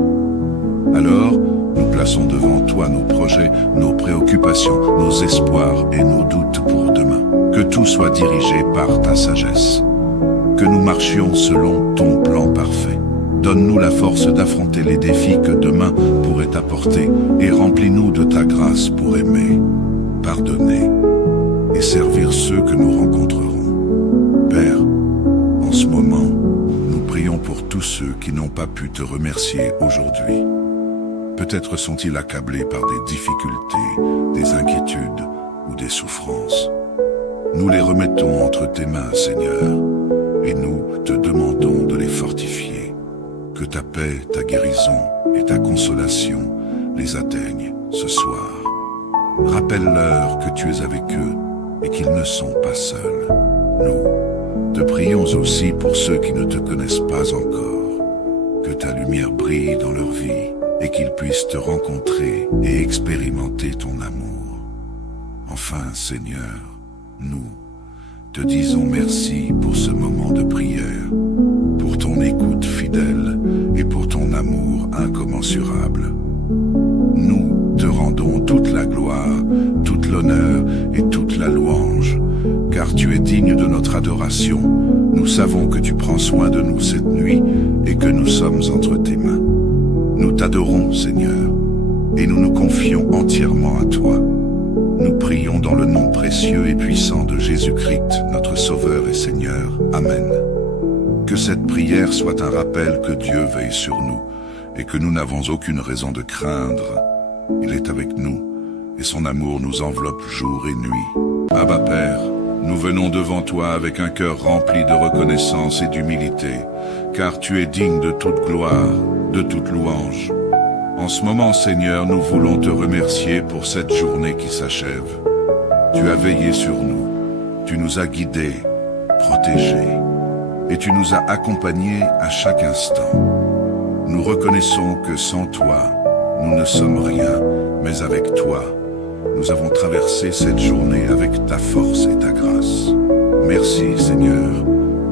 Alors, nous plaçons devant toi nos projets, nos préoccupations, nos espoirs et nos doutes pour demain. Que tout soit dirigé par ta sagesse. Que nous marchions selon ton plan parfait. Donne-nous la force d'affronter les défis que demain pourrait apporter et remplis-nous de ta grâce pour aimer, pardonner et servir ceux que nous rencontrerons. Père, en ce moment, nous prions pour tous ceux qui n'ont pas pu te remercier aujourd'hui. Peut-être sont-ils accablés par des difficultés, des inquiétudes ou des souffrances. Nous les remettons entre tes mains, Seigneur, et nous te demandons de les fortifier. Que ta paix, ta guérison et ta consolation les atteignent ce soir. Rappelle-leur que tu es avec eux et qu'ils ne sont pas seuls. Nous te prions aussi pour ceux qui ne te connaissent pas encore. Que ta lumière brille dans leur vie et qu'ils puissent te rencontrer et expérimenter ton amour. Enfin, Seigneur, nous te disons merci pour ce moment de prière, pour ton écoute fidèle et pour ton amour incommensurable. Nous te rendons toute la gloire, toute l'honneur et toute la louange, car tu es digne de notre adoration. Nous savons que tu prends soin de nous cette nuit et que nous sommes entre tes mains. Nous t'adorons, Seigneur, et nous nous confions entièrement à toi. Nous prions dans le nom précieux et puissant de Jésus-Christ, notre Sauveur et Seigneur. Amen. Que cette prière soit un rappel que Dieu veille sur nous et que nous n'avons aucune raison de craindre. Il est avec nous et son amour nous enveloppe jour et nuit. Abba Père, nous venons devant toi avec un cœur rempli de reconnaissance et d'humilité, car tu es digne de toute gloire, de toute louange. En ce moment, Seigneur, nous voulons te remercier pour cette journée qui s'achève. Tu as veillé sur nous, tu nous as guidés, protégés, et tu nous as accompagnés à chaque instant. Nous reconnaissons que sans toi, nous ne sommes rien, mais avec toi, nous avons traversé cette journée avec ta force et ta grâce. Merci, Seigneur,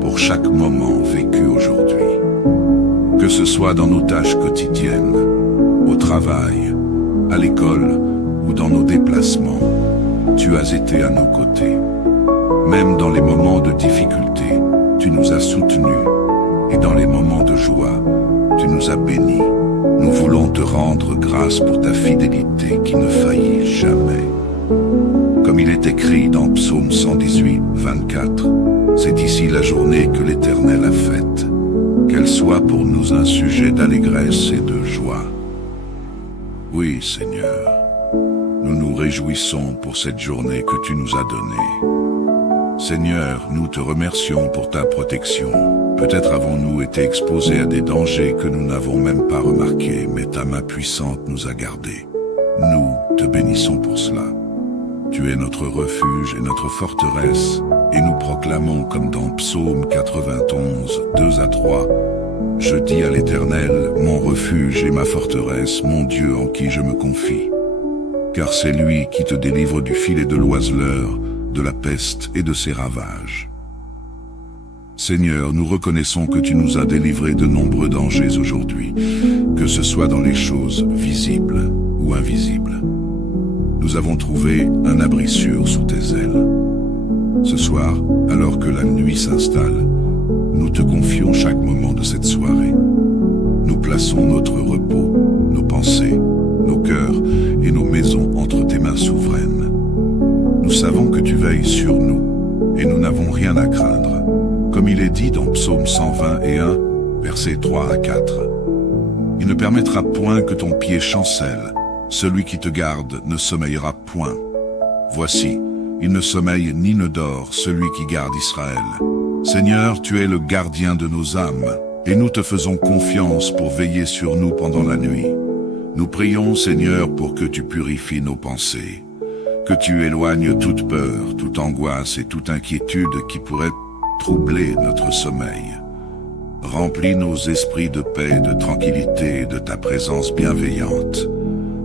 pour chaque moment vécu aujourd'hui. Que ce soit dans nos tâches quotidiennes, au travail, à l'école ou dans nos déplacements, tu as été à nos côtés. Même dans les moments de difficulté, tu nous as soutenus, et dans les moments de joie, tu nous as bénis. Nous voulons te rendre grâce pour ta fidélité qui ne faillit jamais. Comme il est écrit dans Psaume 118, 24, c'est ici la journée que l'Éternel a faite. Qu'elle soit pour nous un sujet d'allégresse et de joie. Oui, Seigneur, nous nous réjouissons pour cette journée que tu nous as donnée. Seigneur, nous te remercions pour ta protection. Peut-être avons-nous été exposés à des dangers que nous n'avons même pas remarqués, mais ta main puissante nous a gardés. Nous te bénissons pour cela. Tu es notre refuge et notre forteresse, et nous proclamons comme dans Psaume 91, 2 à 3, « Je dis à l'Éternel, mon refuge et ma forteresse, mon Dieu en qui je me confie. Car c'est lui qui te délivre du filet de l'oiseleur, de la peste et de ses ravages. » Seigneur, nous reconnaissons que tu nous as délivrés de nombreux dangers aujourd'hui, que ce soit dans les choses visibles ou invisibles. Nous avons trouvé un abri sûr sous tes ailes. Ce soir, alors que la nuit s'installe, nous te confions chaque moment de cette soirée. Nous plaçons notre repos, nos pensées, nos cœurs et nos maisons entre tes mains souveraines. Nous savons que tu veilles sur nous et nous n'avons rien à craindre. Comme il est dit dans Psaume 121, versets 3 à 4. Il ne permettra point que ton pied chancelle. Celui qui te garde ne sommeillera point. Voici, il ne sommeille ni ne dort, celui qui garde Israël. Seigneur, tu es le gardien de nos âmes, et nous te faisons confiance pour veiller sur nous pendant la nuit. Nous prions, Seigneur, pour que tu purifies nos pensées, que tu éloignes toute peur, toute angoisse et toute inquiétude qui pourrait troubler notre sommeil. Remplis nos esprits de paix, de tranquillité et de ta présence bienveillante.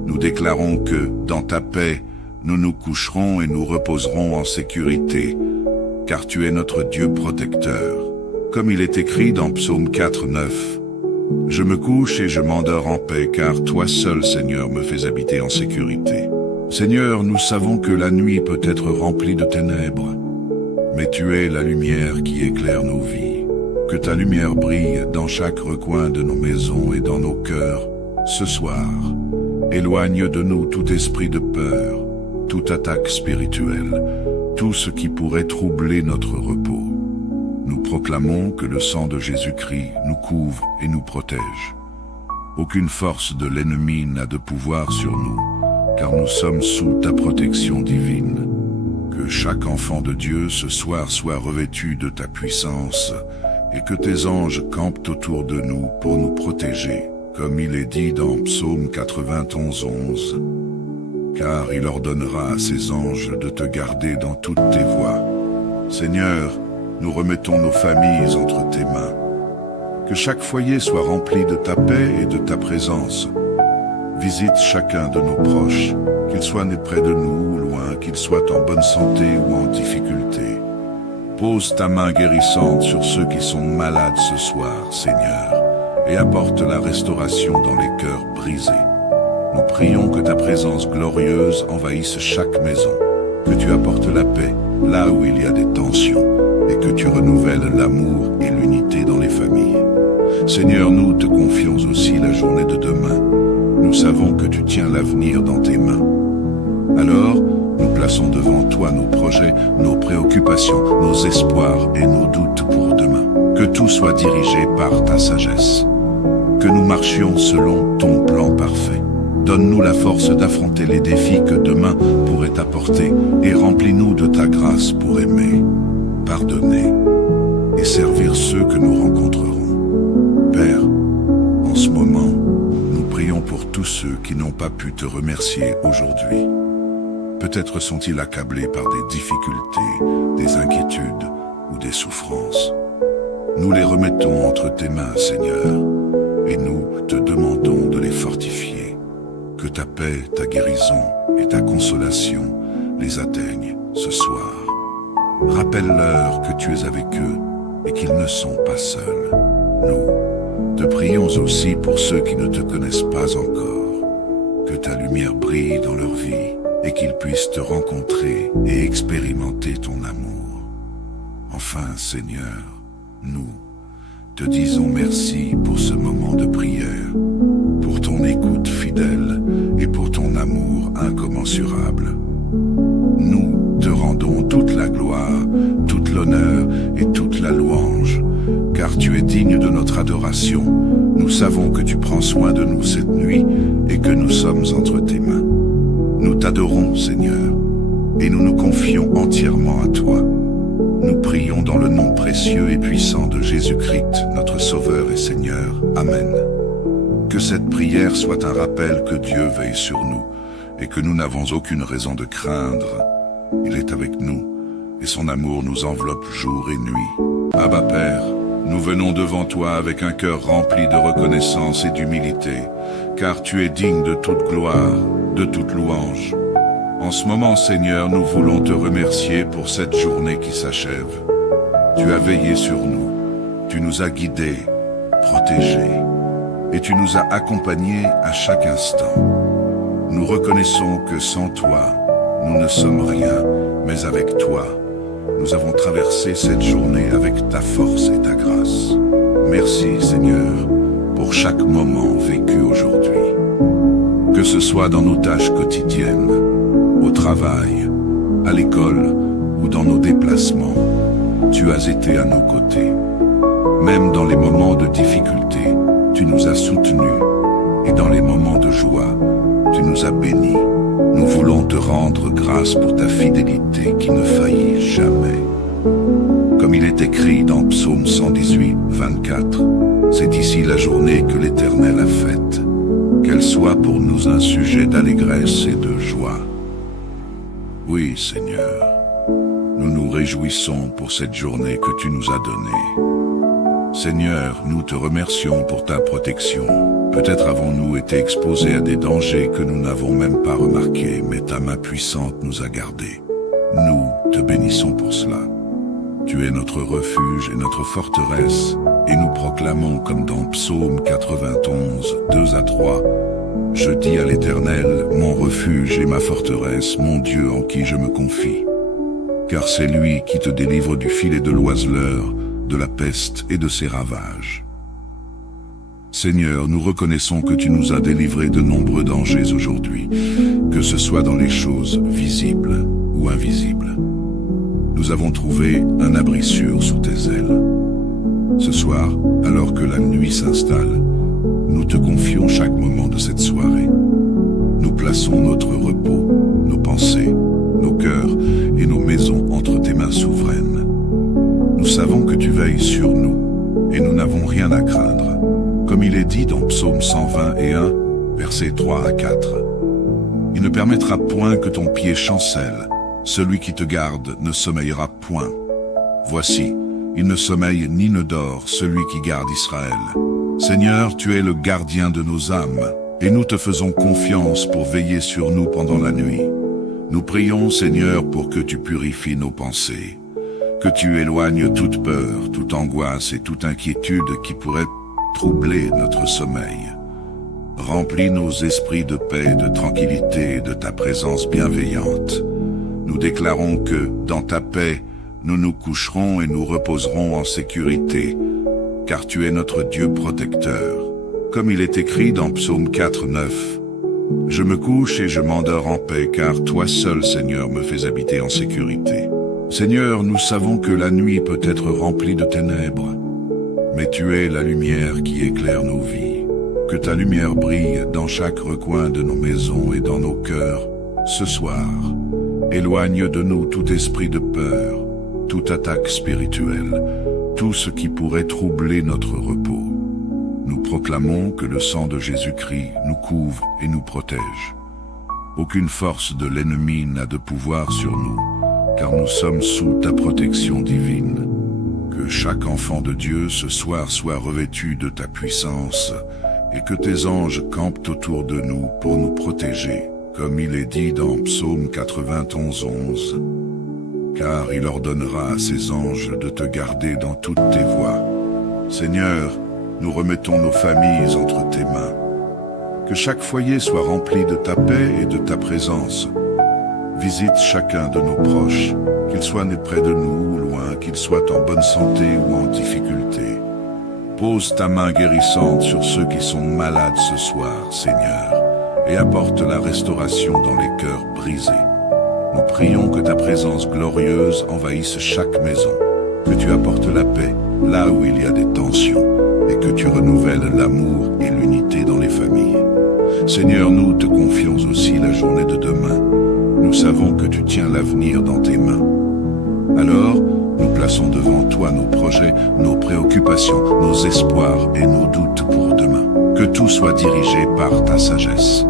Nous déclarons que, dans ta paix, nous nous coucherons et nous reposerons en sécurité, car tu es notre Dieu protecteur. Comme il est écrit dans Psaume 4, 9. Je me couche et je m'endors en paix, car toi seul, Seigneur, me fais habiter en sécurité. Seigneur, nous savons que la nuit peut être remplie de ténèbres, mais tu es la lumière qui éclaire nos vies. Que ta lumière brille dans chaque recoin de nos maisons et dans nos cœurs, ce soir. Éloigne de nous tout esprit de peur, toute attaque spirituelle, tout ce qui pourrait troubler notre repos. Nous proclamons que le sang de Jésus-Christ nous couvre et nous protège. Aucune force de l'ennemi n'a de pouvoir sur nous, car nous sommes sous ta protection divine. Que chaque enfant de Dieu ce soir soit revêtu de ta puissance, et que tes anges campent autour de nous pour nous protéger, comme il est dit dans Psaume 91, 11. Car il ordonnera à ses anges de te garder dans toutes tes voies. Seigneur, nous remettons nos familles entre tes mains. Que chaque foyer soit rempli de ta paix et de ta présence. Visite chacun de nos proches, qu'il soit né près de nous ou loin, qu'il soit en bonne santé ou en difficulté. Pose ta main guérissante sur ceux qui sont malades ce soir, Seigneur, et apporte la restauration dans les cœurs brisés. Nous prions que ta présence glorieuse envahisse chaque maison, que tu apportes la paix là où il y a des tensions, et que tu renouvelles l'amour et l'unité dans les familles. Seigneur, nous te confions aussi la journée de demain. Nous savons que tu tiens l'avenir dans tes mains. Alors, nous plaçons devant toi nos projets, nos préoccupations, nos espoirs et nos doutes pour demain. Que tout soit dirigé par ta sagesse. Que nous marchions selon ton plan parfait. Donne-nous la force d'affronter les défis que demain pourrait apporter et remplis-nous de ta grâce pour aimer, pardonner et servir ceux que nous rencontrerons. Père, en ce moment, nous prions pour tous ceux qui n'ont pas pu te remercier aujourd'hui. Peut-être sont-ils accablés par des difficultés, des inquiétudes ou des souffrances. Nous les remettons entre tes mains, Seigneur, et nous te demandons de les fortifier. Que ta paix, ta guérison et ta consolation les atteignent ce soir. Rappelle-leur que tu es avec eux et qu'ils ne sont pas seuls. Nous te prions aussi pour ceux qui ne te connaissent pas encore. Que ta lumière brille dans leur vie et qu'ils puissent te rencontrer et expérimenter ton amour. Enfin, Seigneur, nous te disons merci pour ce moment de prière, pour ton écoute fidèle et pour ton amour incommensurable. Nous te rendons toute la gloire, toute l'honneur et toute la louange, car tu es digne de notre adoration. Nous savons que tu prends soin de nous cette nuit et que nous sommes entre tes mains. Nous t'adorons, Seigneur, et nous nous confions entièrement à toi. Nous prions dans le nom précieux et puissant de Jésus-Christ, notre Sauveur et Seigneur. Amen. Que cette prière soit un rappel que Dieu veille sur nous et que nous n'avons aucune raison de craindre. Il est avec nous et son amour nous enveloppe jour et nuit. Abba Père, nous venons devant toi avec un cœur rempli de reconnaissance et d'humilité, car tu es digne de toute gloire, de toute louange. En ce moment, Seigneur, nous voulons te remercier pour cette journée qui s'achève. Tu as veillé sur nous, tu nous as guidés, protégés, et tu nous as accompagnés à chaque instant. Nous reconnaissons que sans toi, nous ne sommes rien, mais avec toi, nous avons traversé cette journée avec ta force et ta grâce. Merci, Seigneur, pour chaque moment vécu aujourd'hui. Que ce soit dans nos tâches quotidiennes, au travail, à l'école ou dans nos déplacements. tu as été à nos côtés. Même dans les moments de difficulté, tu nous as soutenus. Et dans les moments de joie, tu nous as bénis. Nous voulons te rendre grâce pour ta fidélité qui ne faillit jamais. Comme il est écrit dans Psaume 118, 24, c'est ici la journée que l'Éternel a faite. Qu'elle soit pour nous un sujet d'allégresse et de joie. Oui, Seigneur, nous nous réjouissons pour cette journée que tu nous as donnée. Seigneur, nous te remercions pour ta protection. Peut-être avons-nous été exposés à des dangers que nous n'avons même pas remarqués, mais ta main puissante nous a gardés. Nous te bénissons pour cela. Tu es notre refuge et notre forteresse, et nous proclamons comme dans Psaume 91, 2 à 3, « Je dis à l'Éternel, mon refuge et ma forteresse, mon Dieu en qui je me confie. Car c'est lui qui te délivre du filet de l'oiseleur, de la peste et de ses ravages. » Seigneur, nous reconnaissons que tu nous as délivrés de nombreux dangers aujourd'hui, que ce soit dans les choses visibles ou invisibles. Nous avons trouvé un abri sûr sous tes ailes. Ce soir, alors que la nuit s'installe, nous te confions chaque moment de cette soirée. Nous plaçons notre repos, nos pensées, nos cœurs et nos maisons entre tes mains souveraines. Nous savons que tu veilles sur nous et nous n'avons rien à craindre. Comme il est dit dans Psaume 121, versets 3 à 4. Il ne permettra point que ton pied chancelle. Celui qui te garde ne sommeillera point. Voici, il ne sommeille ni ne dort, celui qui garde Israël. Seigneur, tu es le gardien de nos âmes, et nous te faisons confiance pour veiller sur nous pendant la nuit. Nous prions, Seigneur, pour que tu purifies nos pensées, que tu éloignes toute peur, toute angoisse et toute inquiétude qui pourrait troubler notre sommeil. Remplis nos esprits de paix, de tranquillité et de ta présence bienveillante. Nous déclarons que, dans ta paix, nous nous coucherons et nous reposerons en sécurité, car tu es notre Dieu protecteur. Comme il est écrit dans Psaume 4, 9, « Je me couche et je m'endors en paix, car toi seul, Seigneur, me fais habiter en sécurité. » Seigneur, nous savons que la nuit peut être remplie de ténèbres, mais tu es la lumière qui éclaire nos vies. Que ta lumière brille dans chaque recoin de nos maisons et dans nos cœurs. Ce soir, éloigne de nous tout esprit de peur, toute attaque spirituelle, tout ce qui pourrait troubler notre repos. Nous proclamons que le sang de Jésus-Christ nous couvre et nous protège. Aucune force de l'ennemi n'a de pouvoir sur nous, car nous sommes sous ta protection divine. Que chaque enfant de Dieu ce soir soit revêtu de ta puissance et que tes anges campent autour de nous pour nous protéger, comme il est dit dans Psaume 91, 11. Car il ordonnera à ses anges de te garder dans toutes tes voies. Seigneur, nous remettons nos familles entre tes mains. Que chaque foyer soit rempli de ta paix et de ta présence. Visite chacun de nos proches, qu'il soit né près de nous ou loin, qu'il soit en bonne santé ou en difficulté. Pose ta main guérissante sur ceux qui sont malades ce soir, Seigneur, et apporte la restauration dans les cœurs brisés. Nous prions que ta présence glorieuse envahisse chaque maison, que tu apportes la paix là où il y a des tensions, et que tu renouvelles l'amour et l'unité dans les familles. Seigneur, nous te confions aussi la journée de demain. Nous savons que tu tiens l'avenir dans tes mains. Alors, nous plaçons devant toi nos projets, nos préoccupations, nos espoirs et nos doutes pour demain. Que tout soit dirigé par ta sagesse.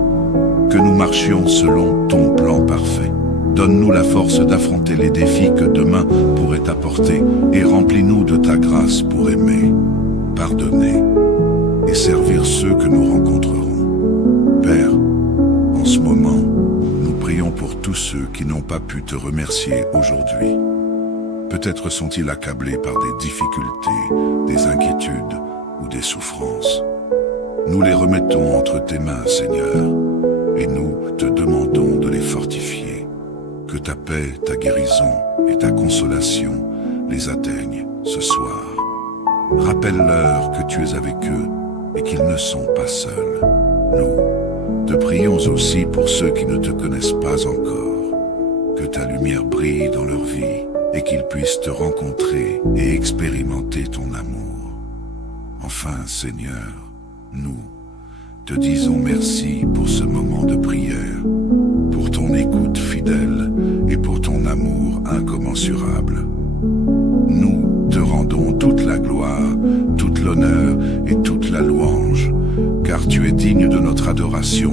Que nous marchions selon ton plan parfait. Donne-nous la force d'affronter les défis que demain pourrait apporter et remplis-nous de ta grâce pour aimer, pardonner et servir ceux que nous rencontrerons. Père, en ce moment, nous prions pour tous ceux qui n'ont pas pu te remercier aujourd'hui. Peut-être sont-ils accablés par des difficultés, des inquiétudes ou des souffrances. Nous les remettons entre tes mains, Seigneur, et nous te demandons de les fortifier. Que ta paix, ta guérison et ta consolation les atteignent ce soir. Rappelle-leur que tu es avec eux et qu'ils ne sont pas seuls. Nous te prions aussi pour ceux qui ne te connaissent pas encore. Que ta lumière brille dans leur vie et qu'ils puissent puisse te rencontrer et expérimenter ton amour. Enfin, Seigneur, nous te disons merci pour ce moment de prière, pour ton écoute fidèle et pour ton amour incommensurable. Nous te rendons toute la gloire, toute l'honneur et toute la louange, car tu es digne de notre adoration.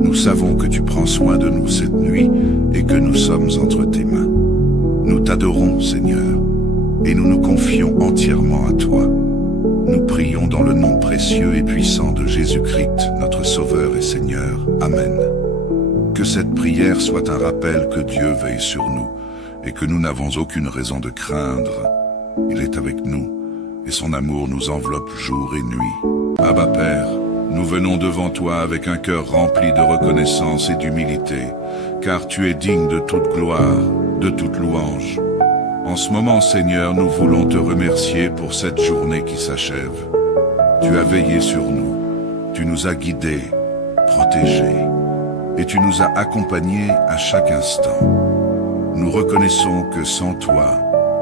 Nous savons que tu prends soin de nous cette nuit et que nous sommes entre tes mains. Nous t'adorons, Seigneur, et nous nous confions entièrement à toi. Nous prions dans le nom précieux et puissant de Jésus-Christ, notre Sauveur et Seigneur. Amen. Que cette prière soit un rappel que Dieu veille sur nous et que nous n'avons aucune raison de craindre. Il est avec nous et son amour nous enveloppe jour et nuit. Abba Père, nous venons devant toi avec un cœur rempli de reconnaissance et d'humilité, car tu es digne de toute gloire, de toute louange. En ce moment, Seigneur, nous voulons te remercier pour cette journée qui s'achève. Tu as veillé sur nous, tu nous as guidés, protégés, et tu nous as accompagnés à chaque instant. Nous reconnaissons que sans toi,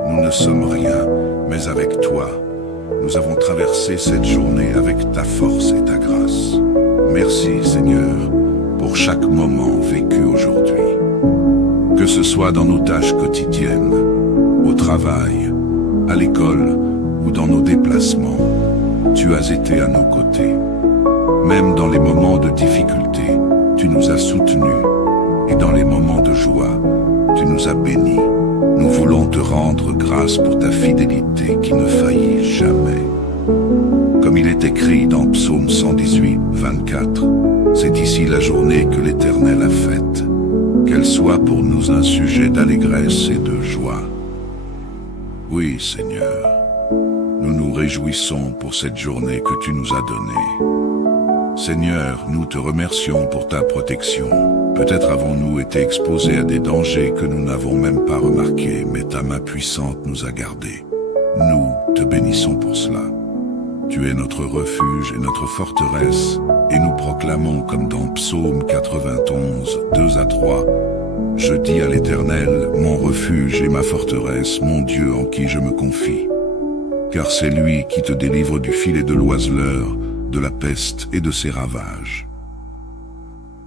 nous ne sommes rien, mais avec toi, nous avons traversé cette journée avec ta force et ta grâce. Merci, Seigneur, pour chaque moment vécu aujourd'hui. Que ce soit dans nos tâches quotidiennes, au travail, à l'école ou dans nos déplacements, tu as été à nos côtés. Même dans les moments de difficulté, tu nous as soutenus, et dans les moments de joie, tu nous as bénis. Nous voulons te rendre grâce pour ta fidélité qui ne faillit jamais. Comme il est écrit dans Psaume 118, 24, c'est ici la journée que l'Éternel a faite. Qu'elle soit pour nous un sujet d'allégresse et de joie. Oui, Seigneur, nous nous réjouissons pour cette journée que tu nous as donnée. Seigneur, nous te remercions pour ta protection. Peut-être avons-nous été exposés à des dangers que nous n'avons même pas remarqués, mais ta main puissante nous a gardés. Nous te bénissons pour cela. Tu es notre refuge et notre forteresse, et nous proclamons comme dans Psaume 91, 2 à 3, « Je dis à l'Éternel, mon refuge et ma forteresse, mon Dieu en qui je me confie. Car c'est lui qui te délivre du filet de l'oiseleur, de la peste et de ses ravages. »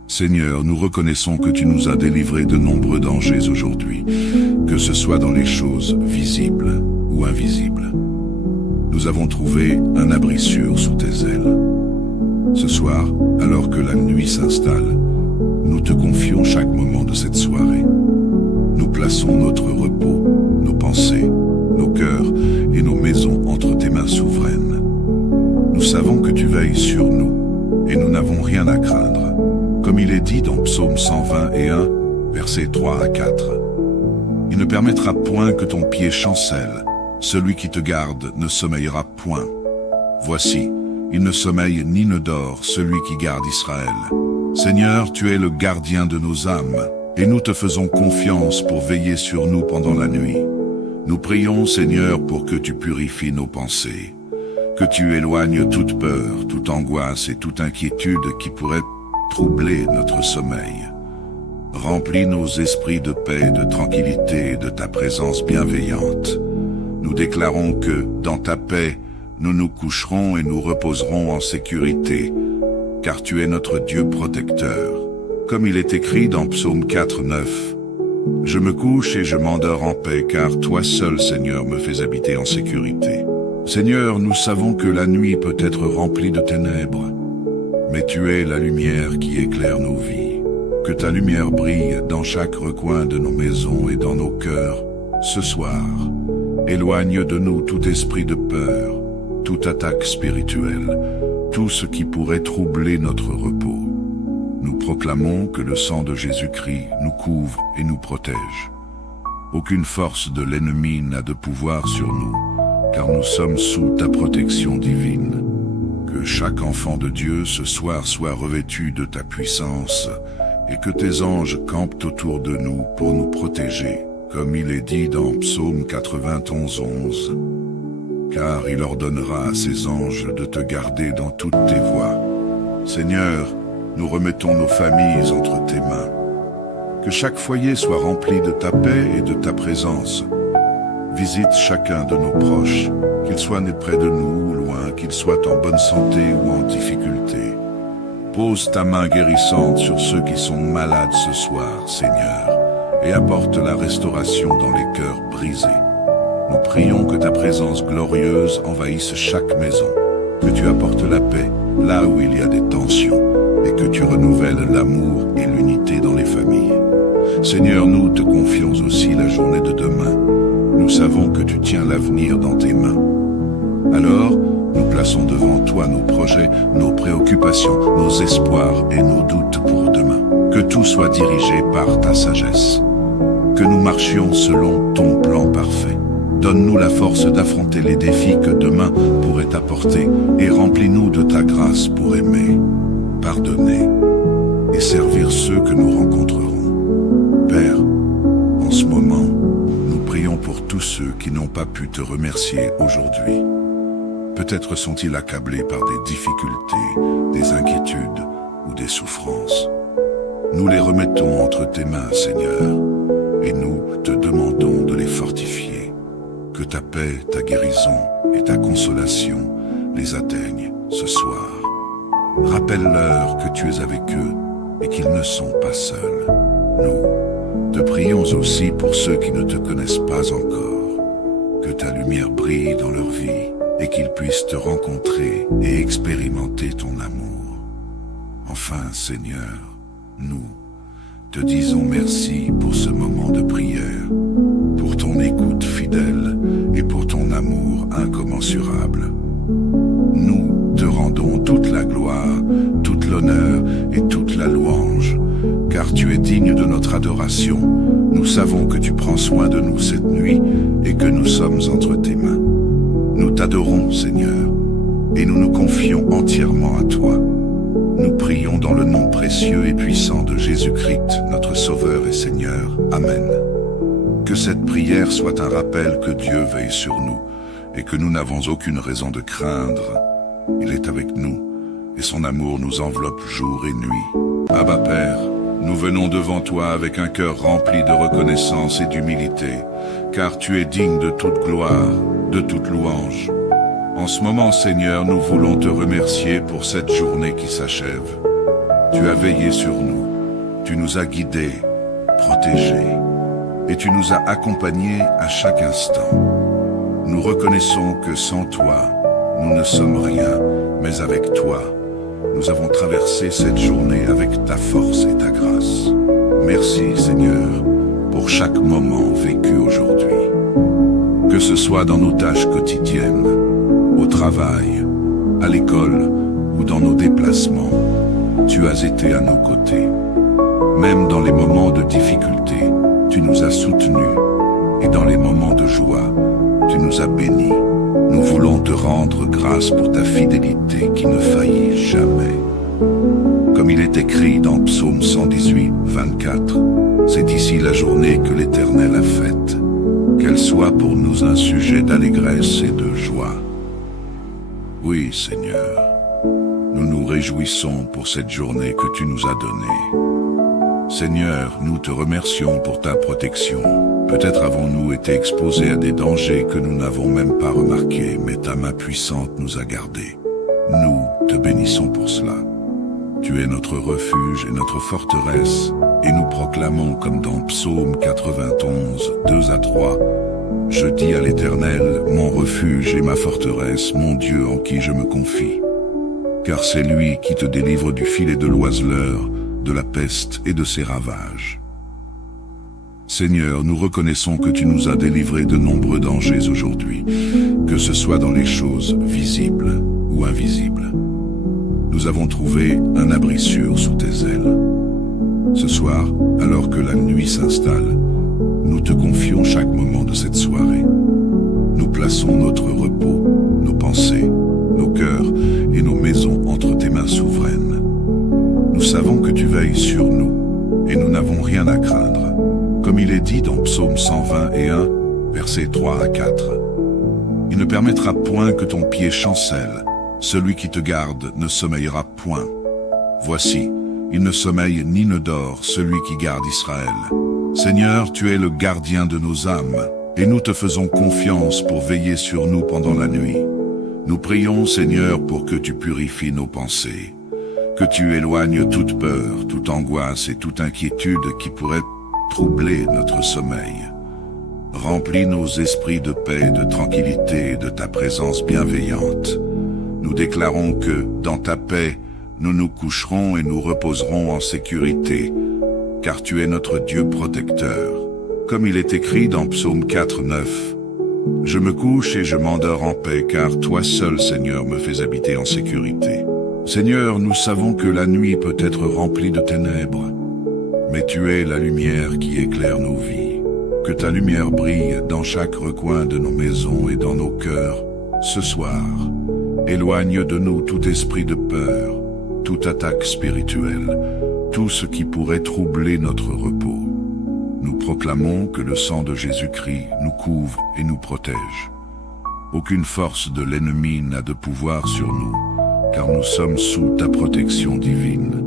Seigneur, nous reconnaissons que tu nous as délivrés de nombreux dangers aujourd'hui, que ce soit dans les choses visibles ou invisibles. Nous avons trouvé un abri sûr sous tes ailes. Ce soir, alors que la nuit s'installe, nous te confions chaque moment de cette soirée. Nous plaçons notre repos, nos pensées, nos cœurs et nos maisons entre tes mains souveraines. Nous savons que tu veilles sur nous et nous n'avons rien à craindre. Comme il est dit dans Psaume 121, versets 3 à 4. Il ne permettra point que ton pied chancelle. Celui qui te garde ne sommeillera point. Voici, il ne sommeille ni ne dort, celui qui garde Israël. Seigneur, tu es le gardien de nos âmes, et nous te faisons confiance pour veiller sur nous pendant la nuit. Nous prions, Seigneur, pour que tu purifies nos pensées, que tu éloignes toute peur, toute angoisse et toute inquiétude qui pourrait troubler notre sommeil. Remplis nos esprits de paix, de tranquillité et de ta présence bienveillante. Nous déclarons que, dans ta paix, nous nous coucherons et nous reposerons en sécurité, car tu es notre Dieu protecteur. Comme il est écrit dans Psaume 4, 9, « Je me couche et je m'endors en paix, car toi seul, Seigneur, me fais habiter en sécurité. » Seigneur, nous savons que la nuit peut être remplie de ténèbres, mais tu es la lumière qui éclaire nos vies. Que ta lumière brille dans chaque recoin de nos maisons et dans nos cœurs. Ce soir, éloigne de nous tout esprit de peur, toute attaque spirituelle, tout ce qui pourrait troubler notre repos. Nous proclamons que le sang de Jésus-Christ nous couvre et nous protège. Aucune force de l'ennemi n'a de pouvoir sur nous, car nous sommes sous ta protection divine. Que chaque enfant de Dieu ce soir soit revêtu de ta puissance et que tes anges campent autour de nous pour nous protéger, comme il est dit dans Psaume 91, 11. Car il ordonnera à ses anges de te garder dans toutes tes voies. Seigneur, nous remettons nos familles entre tes mains. Que chaque foyer soit rempli de ta paix et de ta présence. Visite chacun de nos proches, qu'ils soient nés près de nous ou loin, qu'ils soient en bonne santé ou en difficulté. Pose ta main guérissante sur ceux qui sont malades ce soir, Seigneur, et apporte la restauration dans les cœurs brisés. Nous prions que ta présence glorieuse envahisse chaque maison, que tu apportes la paix là où il y a des tensions, et que tu renouvelles l'amour et l'unité dans les familles. Seigneur, nous te confions aussi la journée de demain. Nous savons que tu tiens l'avenir dans tes mains. Alors, nous plaçons devant toi nos projets, nos préoccupations, nos espoirs et nos doutes pour demain. Que tout soit dirigé par ta sagesse. Que nous marchions selon ton plan parfait. Donne-nous la force d'affronter les défis que demain pourrait apporter et remplis-nous de ta grâce pour aimer, pardonner et servir ceux que nous rencontrerons. Père, en ce moment, nous prions pour tous ceux qui n'ont pas pu te remercier aujourd'hui. Peut-être sont-ils accablés par des difficultés, des inquiétudes ou des souffrances. Nous les remettons entre tes mains, Seigneur, et nous te demandons de les fortifier. Que ta paix, ta guérison et ta consolation les atteignent ce soir. Rappelle-leur que tu es avec eux et qu'ils ne sont pas seuls. Nous te prions aussi pour ceux qui ne te connaissent pas encore. Que ta lumière brille dans leur vie et qu'ils puissent te rencontrer et expérimenter ton amour. Enfin, Seigneur, nous te disons merci pour ce moment de prière, pour ton écoute fidèle et pour ton amour incommensurable. Nous te rendons toute la gloire, toute l'honneur et toute la louange, car tu es digne de notre adoration. Nous savons que tu prends soin de nous cette nuit et que nous sommes entre tes mains. Nous t'adorons, Seigneur, et nous nous confions entièrement à toi. Nous prions dans le nom précieux et puissant de Jésus-Christ, notre Sauveur et Seigneur. Amen. Que cette prière soit un rappel que Dieu veille sur nous et que nous n'avons aucune raison de craindre. Il est avec nous et son amour nous enveloppe jour et nuit. Abba Père, nous venons devant toi avec un cœur rempli de reconnaissance et d'humilité, car tu es digne de toute gloire, de toute louange. En ce moment, Seigneur, nous voulons te remercier pour cette journée qui s'achève. Tu as veillé sur nous, tu nous as guidés, protégés, et tu nous as accompagnés à chaque instant. Nous reconnaissons que sans toi, nous ne sommes rien, mais avec toi, nous avons traversé cette journée avec ta force et ta grâce. Merci, Seigneur, pour chaque moment vécu aujourd'hui. Que ce soit dans nos tâches quotidiennes, au travail, à l'école ou dans nos déplacements, tu as été à nos côtés. Même dans les moments de difficulté, tu nous as soutenus, et dans les moments de joie, tu nous as bénis. Nous voulons te rendre grâce pour ta fidélité qui ne faillit jamais. Comme il est écrit dans Psaume 118, 24, c'est ici la journée que l'Éternel a faite. Qu'elle soit pour nous un sujet d'allégresse et de joie. Oui, Seigneur, nous nous réjouissons pour cette journée que tu nous as donnée. Seigneur, nous te remercions pour ta protection. Peut-être avons-nous été exposés à des dangers que nous n'avons même pas remarqués, mais ta main puissante nous a gardés. Nous te bénissons pour cela. Tu es notre refuge et notre forteresse, et nous proclamons comme dans Psaume 91, 2 à 3, « Je dis à l'Éternel, mon refuge et ma forteresse, mon Dieu en qui je me confie. Car c'est lui qui te délivre du filet de l'oiseleur, de la peste et de ses ravages. » Seigneur, nous reconnaissons que tu nous as délivrés de nombreux dangers aujourd'hui, que ce soit dans les choses visibles ou invisibles. Nous avons trouvé un abri sûr sous tes ailes. Ce soir, alors que la nuit s'installe, nous te confions chaque moment de cette soirée. Nous plaçons notre repos, nos pensées, nos cœurs et nos maisons entre tes mains souveraines. Nous savons que tu veilles sur nous et nous n'avons rien à craindre. Comme il est dit dans Psaume 121, versets 3 à 4. Il ne permettra point que ton pied chancelle. Celui qui te garde ne sommeillera point. Voici, il ne sommeille ni ne dort celui qui garde Israël. Seigneur, tu es le gardien de nos âmes, et nous te faisons confiance pour veiller sur nous pendant la nuit. Nous prions, Seigneur, pour que tu purifies nos pensées, que tu éloignes toute peur, toute angoisse et toute inquiétude qui pourrait troubler notre sommeil. Remplis nos esprits de paix, de tranquillité et de ta présence bienveillante. Nous déclarons que, dans ta paix, nous nous coucherons et nous reposerons en sécurité, car tu es notre Dieu protecteur. Comme il est écrit dans Psaume 4, 9. Je me couche et je m'endors en paix, car toi seul, Seigneur, me fais habiter en sécurité. Seigneur, nous savons que la nuit peut être remplie de ténèbres, mais tu es la lumière qui éclaire nos vies. Que ta lumière brille dans chaque recoin de nos maisons et dans nos cœurs. Ce soir, éloigne de nous tout esprit de peur, toute attaque spirituelle, tout ce qui pourrait troubler notre repos. Nous proclamons que le sang de Jésus-Christ nous couvre et nous protège. Aucune force de l'ennemi n'a de pouvoir sur nous, car nous sommes sous ta protection divine.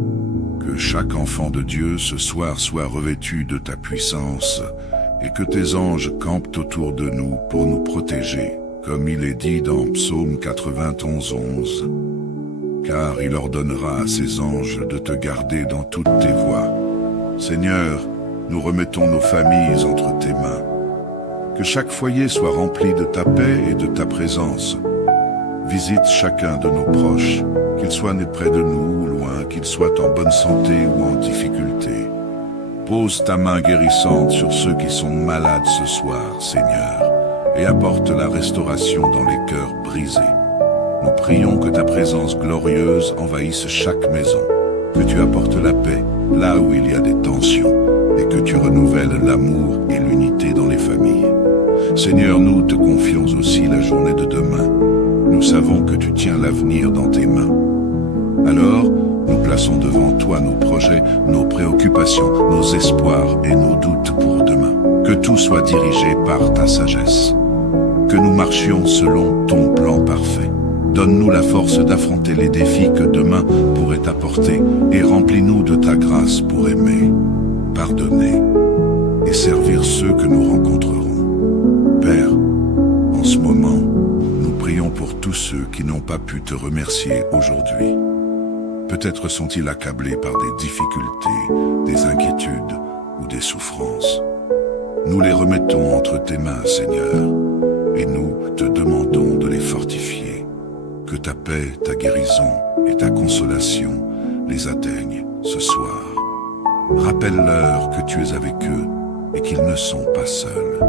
Que chaque enfant de Dieu ce soir soit revêtu de ta puissance, et que tes anges campent autour de nous pour nous protéger, comme il est dit dans Psaume 91, 11. Car il ordonnera à ses anges de te garder dans toutes tes voies. Seigneur, nous remettons nos familles entre tes mains. Que chaque foyer soit rempli de ta paix et de ta présence. Visite chacun de nos proches, qu'il soit né près de nous ou loin, qu'il soit en bonne santé ou en difficulté. Pose ta main guérissante sur ceux qui sont malades ce soir, Seigneur, et apporte la restauration dans les cœurs brisés. Nous prions que ta présence glorieuse envahisse chaque maison, que tu apportes la paix là où il y a des tensions, et que tu renouvelles l'amour et l'unité dans les familles. Seigneur, nous te confions aussi la journée de demain. Nous savons que tu tiens l'avenir dans tes mains. Alors, nous plaçons devant toi nos projets, nos préoccupations, nos espoirs et nos doutes pour demain. Que tout soit dirigé par ta sagesse. Que nous marchions selon ton plan parfait. Donne-nous la force d'affronter les défis que demain pourrait apporter et remplis-nous de ta grâce pour aimer, pardonner et servir ceux que nous rencontrerons. Père, en ce moment, nous prions pour tous ceux qui n'ont pas pu te remercier aujourd'hui. Peut-être sont-ils accablés par des difficultés, des inquiétudes ou des souffrances. Nous les remettons entre tes mains, Seigneur, et nous te demandons de les fortifier. Que ta paix, ta guérison et ta consolation les atteignent ce soir. Rappelle-leur que tu es avec eux et qu'ils ne sont pas seuls.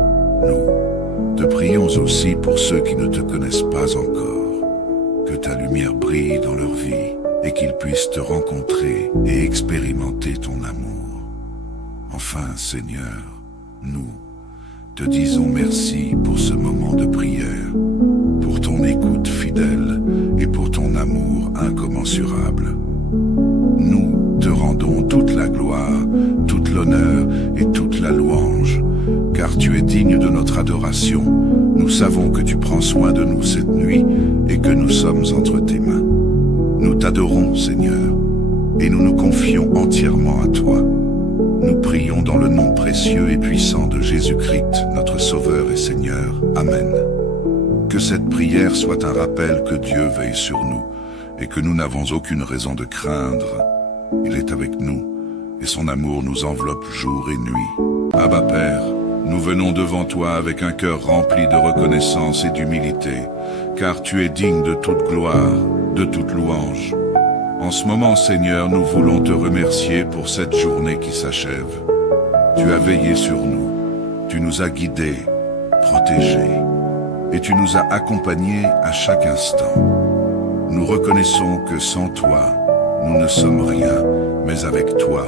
Nous te prions aussi pour ceux qui ne te connaissent pas encore. Que ta lumière brille dans leur vie et qu'ils puissent te rencontrer et expérimenter ton amour. Enfin, Seigneur, nous te disons merci pour ce moment de prière, pour ton écoute fidèle et pour ton amour incommensurable. Nous te rendons toute la gloire, toute l'honneur et toute la louange, car tu es digne de notre adoration. Nous savons que tu prends soin de nous cette nuit et que nous sommes entre tes mains. Nous t'adorons, Seigneur, et nous nous confions entièrement à toi. Nous prions dans le nom précieux et puissant de Jésus-Christ, notre Sauveur et Seigneur. Amen. Que cette prière soit un rappel que Dieu veille sur nous et que nous n'avons aucune raison de craindre. Il est avec nous et son amour nous enveloppe jour et nuit. Abba Père, nous venons devant toi avec un cœur rempli de reconnaissance et d'humilité, car tu es digne de toute gloire, de toute louange. En ce moment, Seigneur, nous voulons te remercier pour cette journée qui s'achève. Tu as veillé sur nous, tu nous as guidés, protégés, et tu nous as accompagnés à chaque instant. Nous reconnaissons que sans toi, nous ne sommes rien, mais avec toi,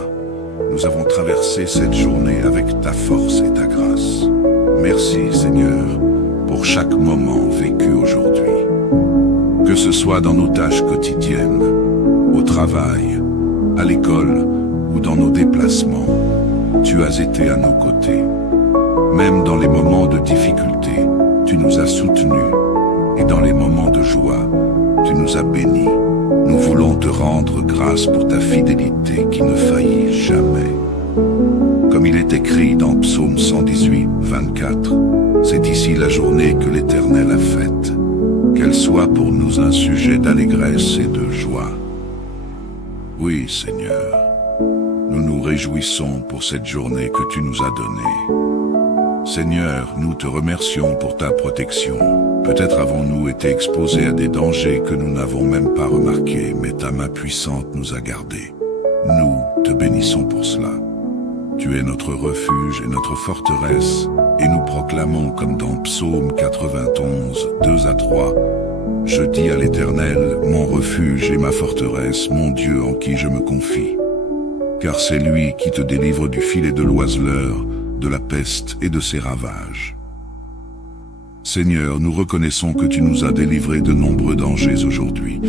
nous avons traversé cette journée avec ta force et ta grâce. Merci, Seigneur, pour chaque moment vécu aujourd'hui. Que ce soit dans nos tâches quotidiennes, au travail, à l'école ou dans nos déplacements, tu as été à nos côtés. Même dans les moments de difficulté, tu nous as soutenus, et dans les moments de joie, tu nous as bénis. Nous voulons te rendre grâce pour ta fidélité qui ne faillit jamais. Comme il est écrit dans Psaume 118, 24, C'est ici la journée que l'Éternel a faite. Qu'elle soit pour nous un sujet d'allégresse et de joie. Oui, Seigneur, nous nous réjouissons pour cette journée que tu nous as donnée. Seigneur, nous te remercions pour ta protection. Peut-être avons-nous été exposés à des dangers que nous n'avons même pas remarqués, mais ta main puissante nous a gardés. Nous te bénissons pour cela. Tu es notre refuge et notre forteresse, et nous proclamons comme dans Psaume 91, 2 à 3, « Je dis à l'Éternel, mon refuge et ma forteresse, mon Dieu en qui je me confie. Car c'est lui qui te délivre du filet de l'oiseleur, de la peste et de ses ravages. » Seigneur, nous reconnaissons que tu nous as délivrés de nombreux dangers aujourd'hui,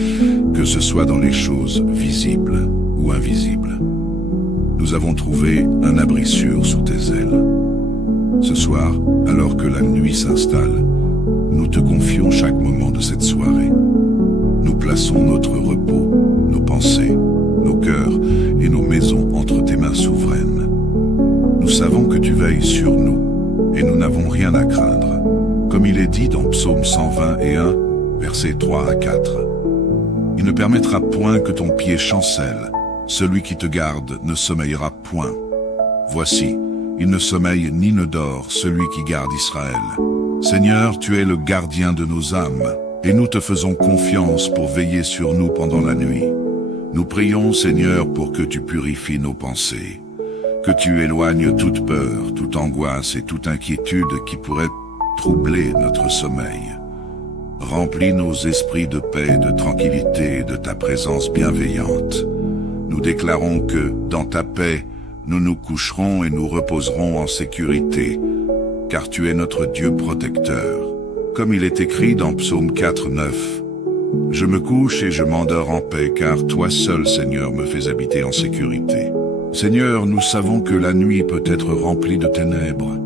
que ce soit dans les choses visibles ou invisibles. Nous avons trouvé un abri sûr sous tes ailes. Ce soir, alors que la nuit s'installe, nous te confions chaque moment de cette soirée. Nous plaçons notre repos, nos pensées, nos cœurs et nos maisons entre tes mains souveraines. Nous savons que tu veilles sur nous et nous n'avons rien à craindre. Comme il est dit dans Psaume 121, versets 3 à 4. Il ne permettra point que ton pied chancelle. Celui qui te garde ne sommeillera point. Voici, il ne sommeille ni ne dort, celui qui garde Israël. Seigneur, tu es le gardien de nos âmes, et nous te faisons confiance pour veiller sur nous pendant la nuit. Nous prions, Seigneur, pour que tu purifies nos pensées, que tu éloignes toute peur, toute angoisse et toute inquiétude qui pourrait troubler notre sommeil. Remplis nos esprits de paix, de tranquillité et de ta présence bienveillante. Nous déclarons que, dans ta paix, nous nous coucherons et nous reposerons en sécurité, car tu es notre Dieu protecteur. Comme il est écrit dans Psaume 4, 9, « Je me couche et je m'endors en paix, car toi seul, Seigneur, me fais habiter en sécurité. » Seigneur, nous savons que la nuit peut être remplie de ténèbres,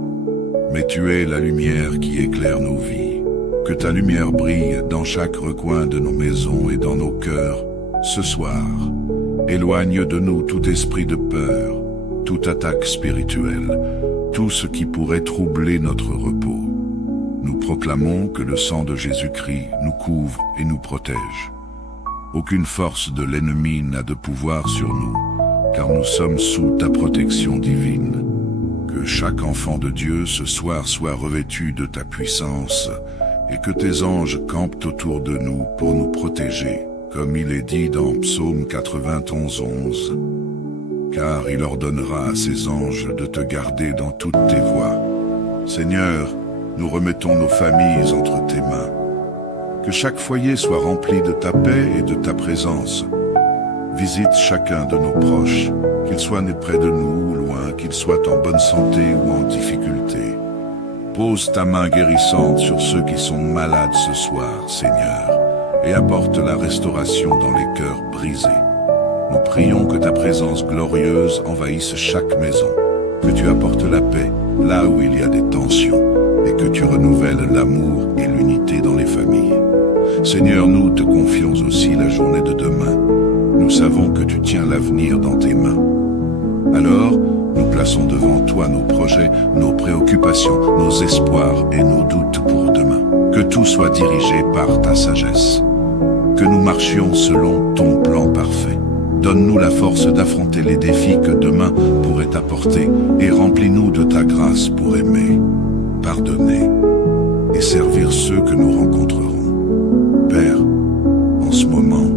mais tu es la lumière qui éclaire nos vies. Que ta lumière brille dans chaque recoin de nos maisons et dans nos cœurs, ce soir. Éloigne de nous tout esprit de peur, toute attaque spirituelle, tout ce qui pourrait troubler notre repos. Nous proclamons que le sang de Jésus-Christ nous couvre et nous protège. Aucune force de l'ennemi n'a de pouvoir sur nous, car nous sommes sous ta protection divine. Que chaque enfant de Dieu ce soir soit revêtu de ta puissance, et que tes anges campent autour de nous pour nous protéger. Comme il est dit dans Psaume 91, 11, « Car il ordonnera à ses anges de te garder dans toutes tes voies. » Seigneur, nous remettons nos familles entre tes mains. Que chaque foyer soit rempli de ta paix et de ta présence. Visite chacun de nos proches, qu'il soit né près de nous ou loin, qu'il soit en bonne santé ou en difficulté. Pose ta main guérissante sur ceux qui sont malades ce soir, Seigneur, et apporte la restauration dans les cœurs brisés. Nous prions que ta présence glorieuse envahisse chaque maison, que tu apportes la paix là où il y a des tensions, et que tu renouvelles l'amour et l'unité dans les familles. Seigneur, nous te confions aussi la journée de demain. Nous savons que tu tiens l'avenir dans tes mains. Alors, nous plaçons devant toi nos projets, nos préoccupations, nos espoirs et nos doutes pour demain. Que tout soit dirigé par ta sagesse. Que nous marchions selon ton plan parfait. Donne-nous la force d'affronter les défis que demain pourrait apporter et remplis-nous de ta grâce pour aimer, pardonner et servir ceux que nous rencontrerons. Père, en ce moment,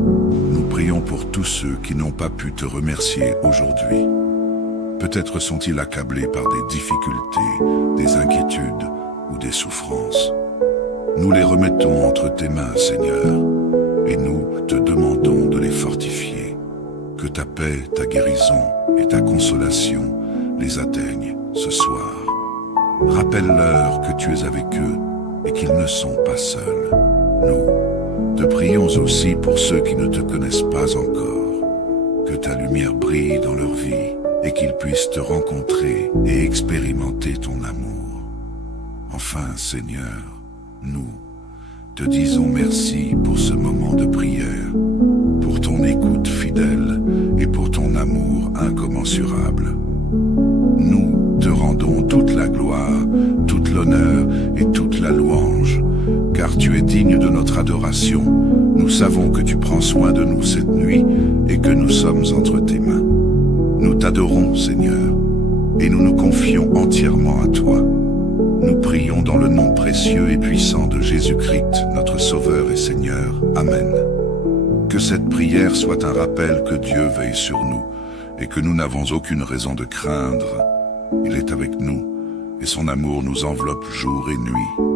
nous prions pour tous ceux qui n'ont pas pu te remercier aujourd'hui. Peut-être sont-ils accablés par des difficultés, des inquiétudes ou des souffrances. Nous les remettons entre tes mains, Seigneur, et nous te demandons de les fortifier. Que ta paix, ta guérison et ta consolation les atteignent ce soir. Rappelle-leur que tu es avec eux et qu'ils ne sont pas seuls. Nous te prions aussi pour ceux qui ne te connaissent pas encore. Que ta lumière brille dans leur vie et qu'ils puissent te rencontrer et expérimenter ton amour. Enfin, Seigneur, nous te disons merci pour ce moment de prière, pour ton écoute fidèle et pour ton amour incommensurable. Nous te rendons toute la gloire, toute l'honneur et la louange, car tu es digne de notre adoration. Nous savons que tu prends soin de nous cette nuit et que nous sommes entre tes mains. Nous t'adorons, Seigneur, et nous nous confions entièrement à toi. Nous prions dans le nom précieux et puissant de Jésus-Christ, notre Sauveur et Seigneur. Amen. Que cette prière soit un rappel que Dieu veille sur nous et que nous n'avons aucune raison de craindre. Il est avec nous et son amour nous enveloppe jour et nuit.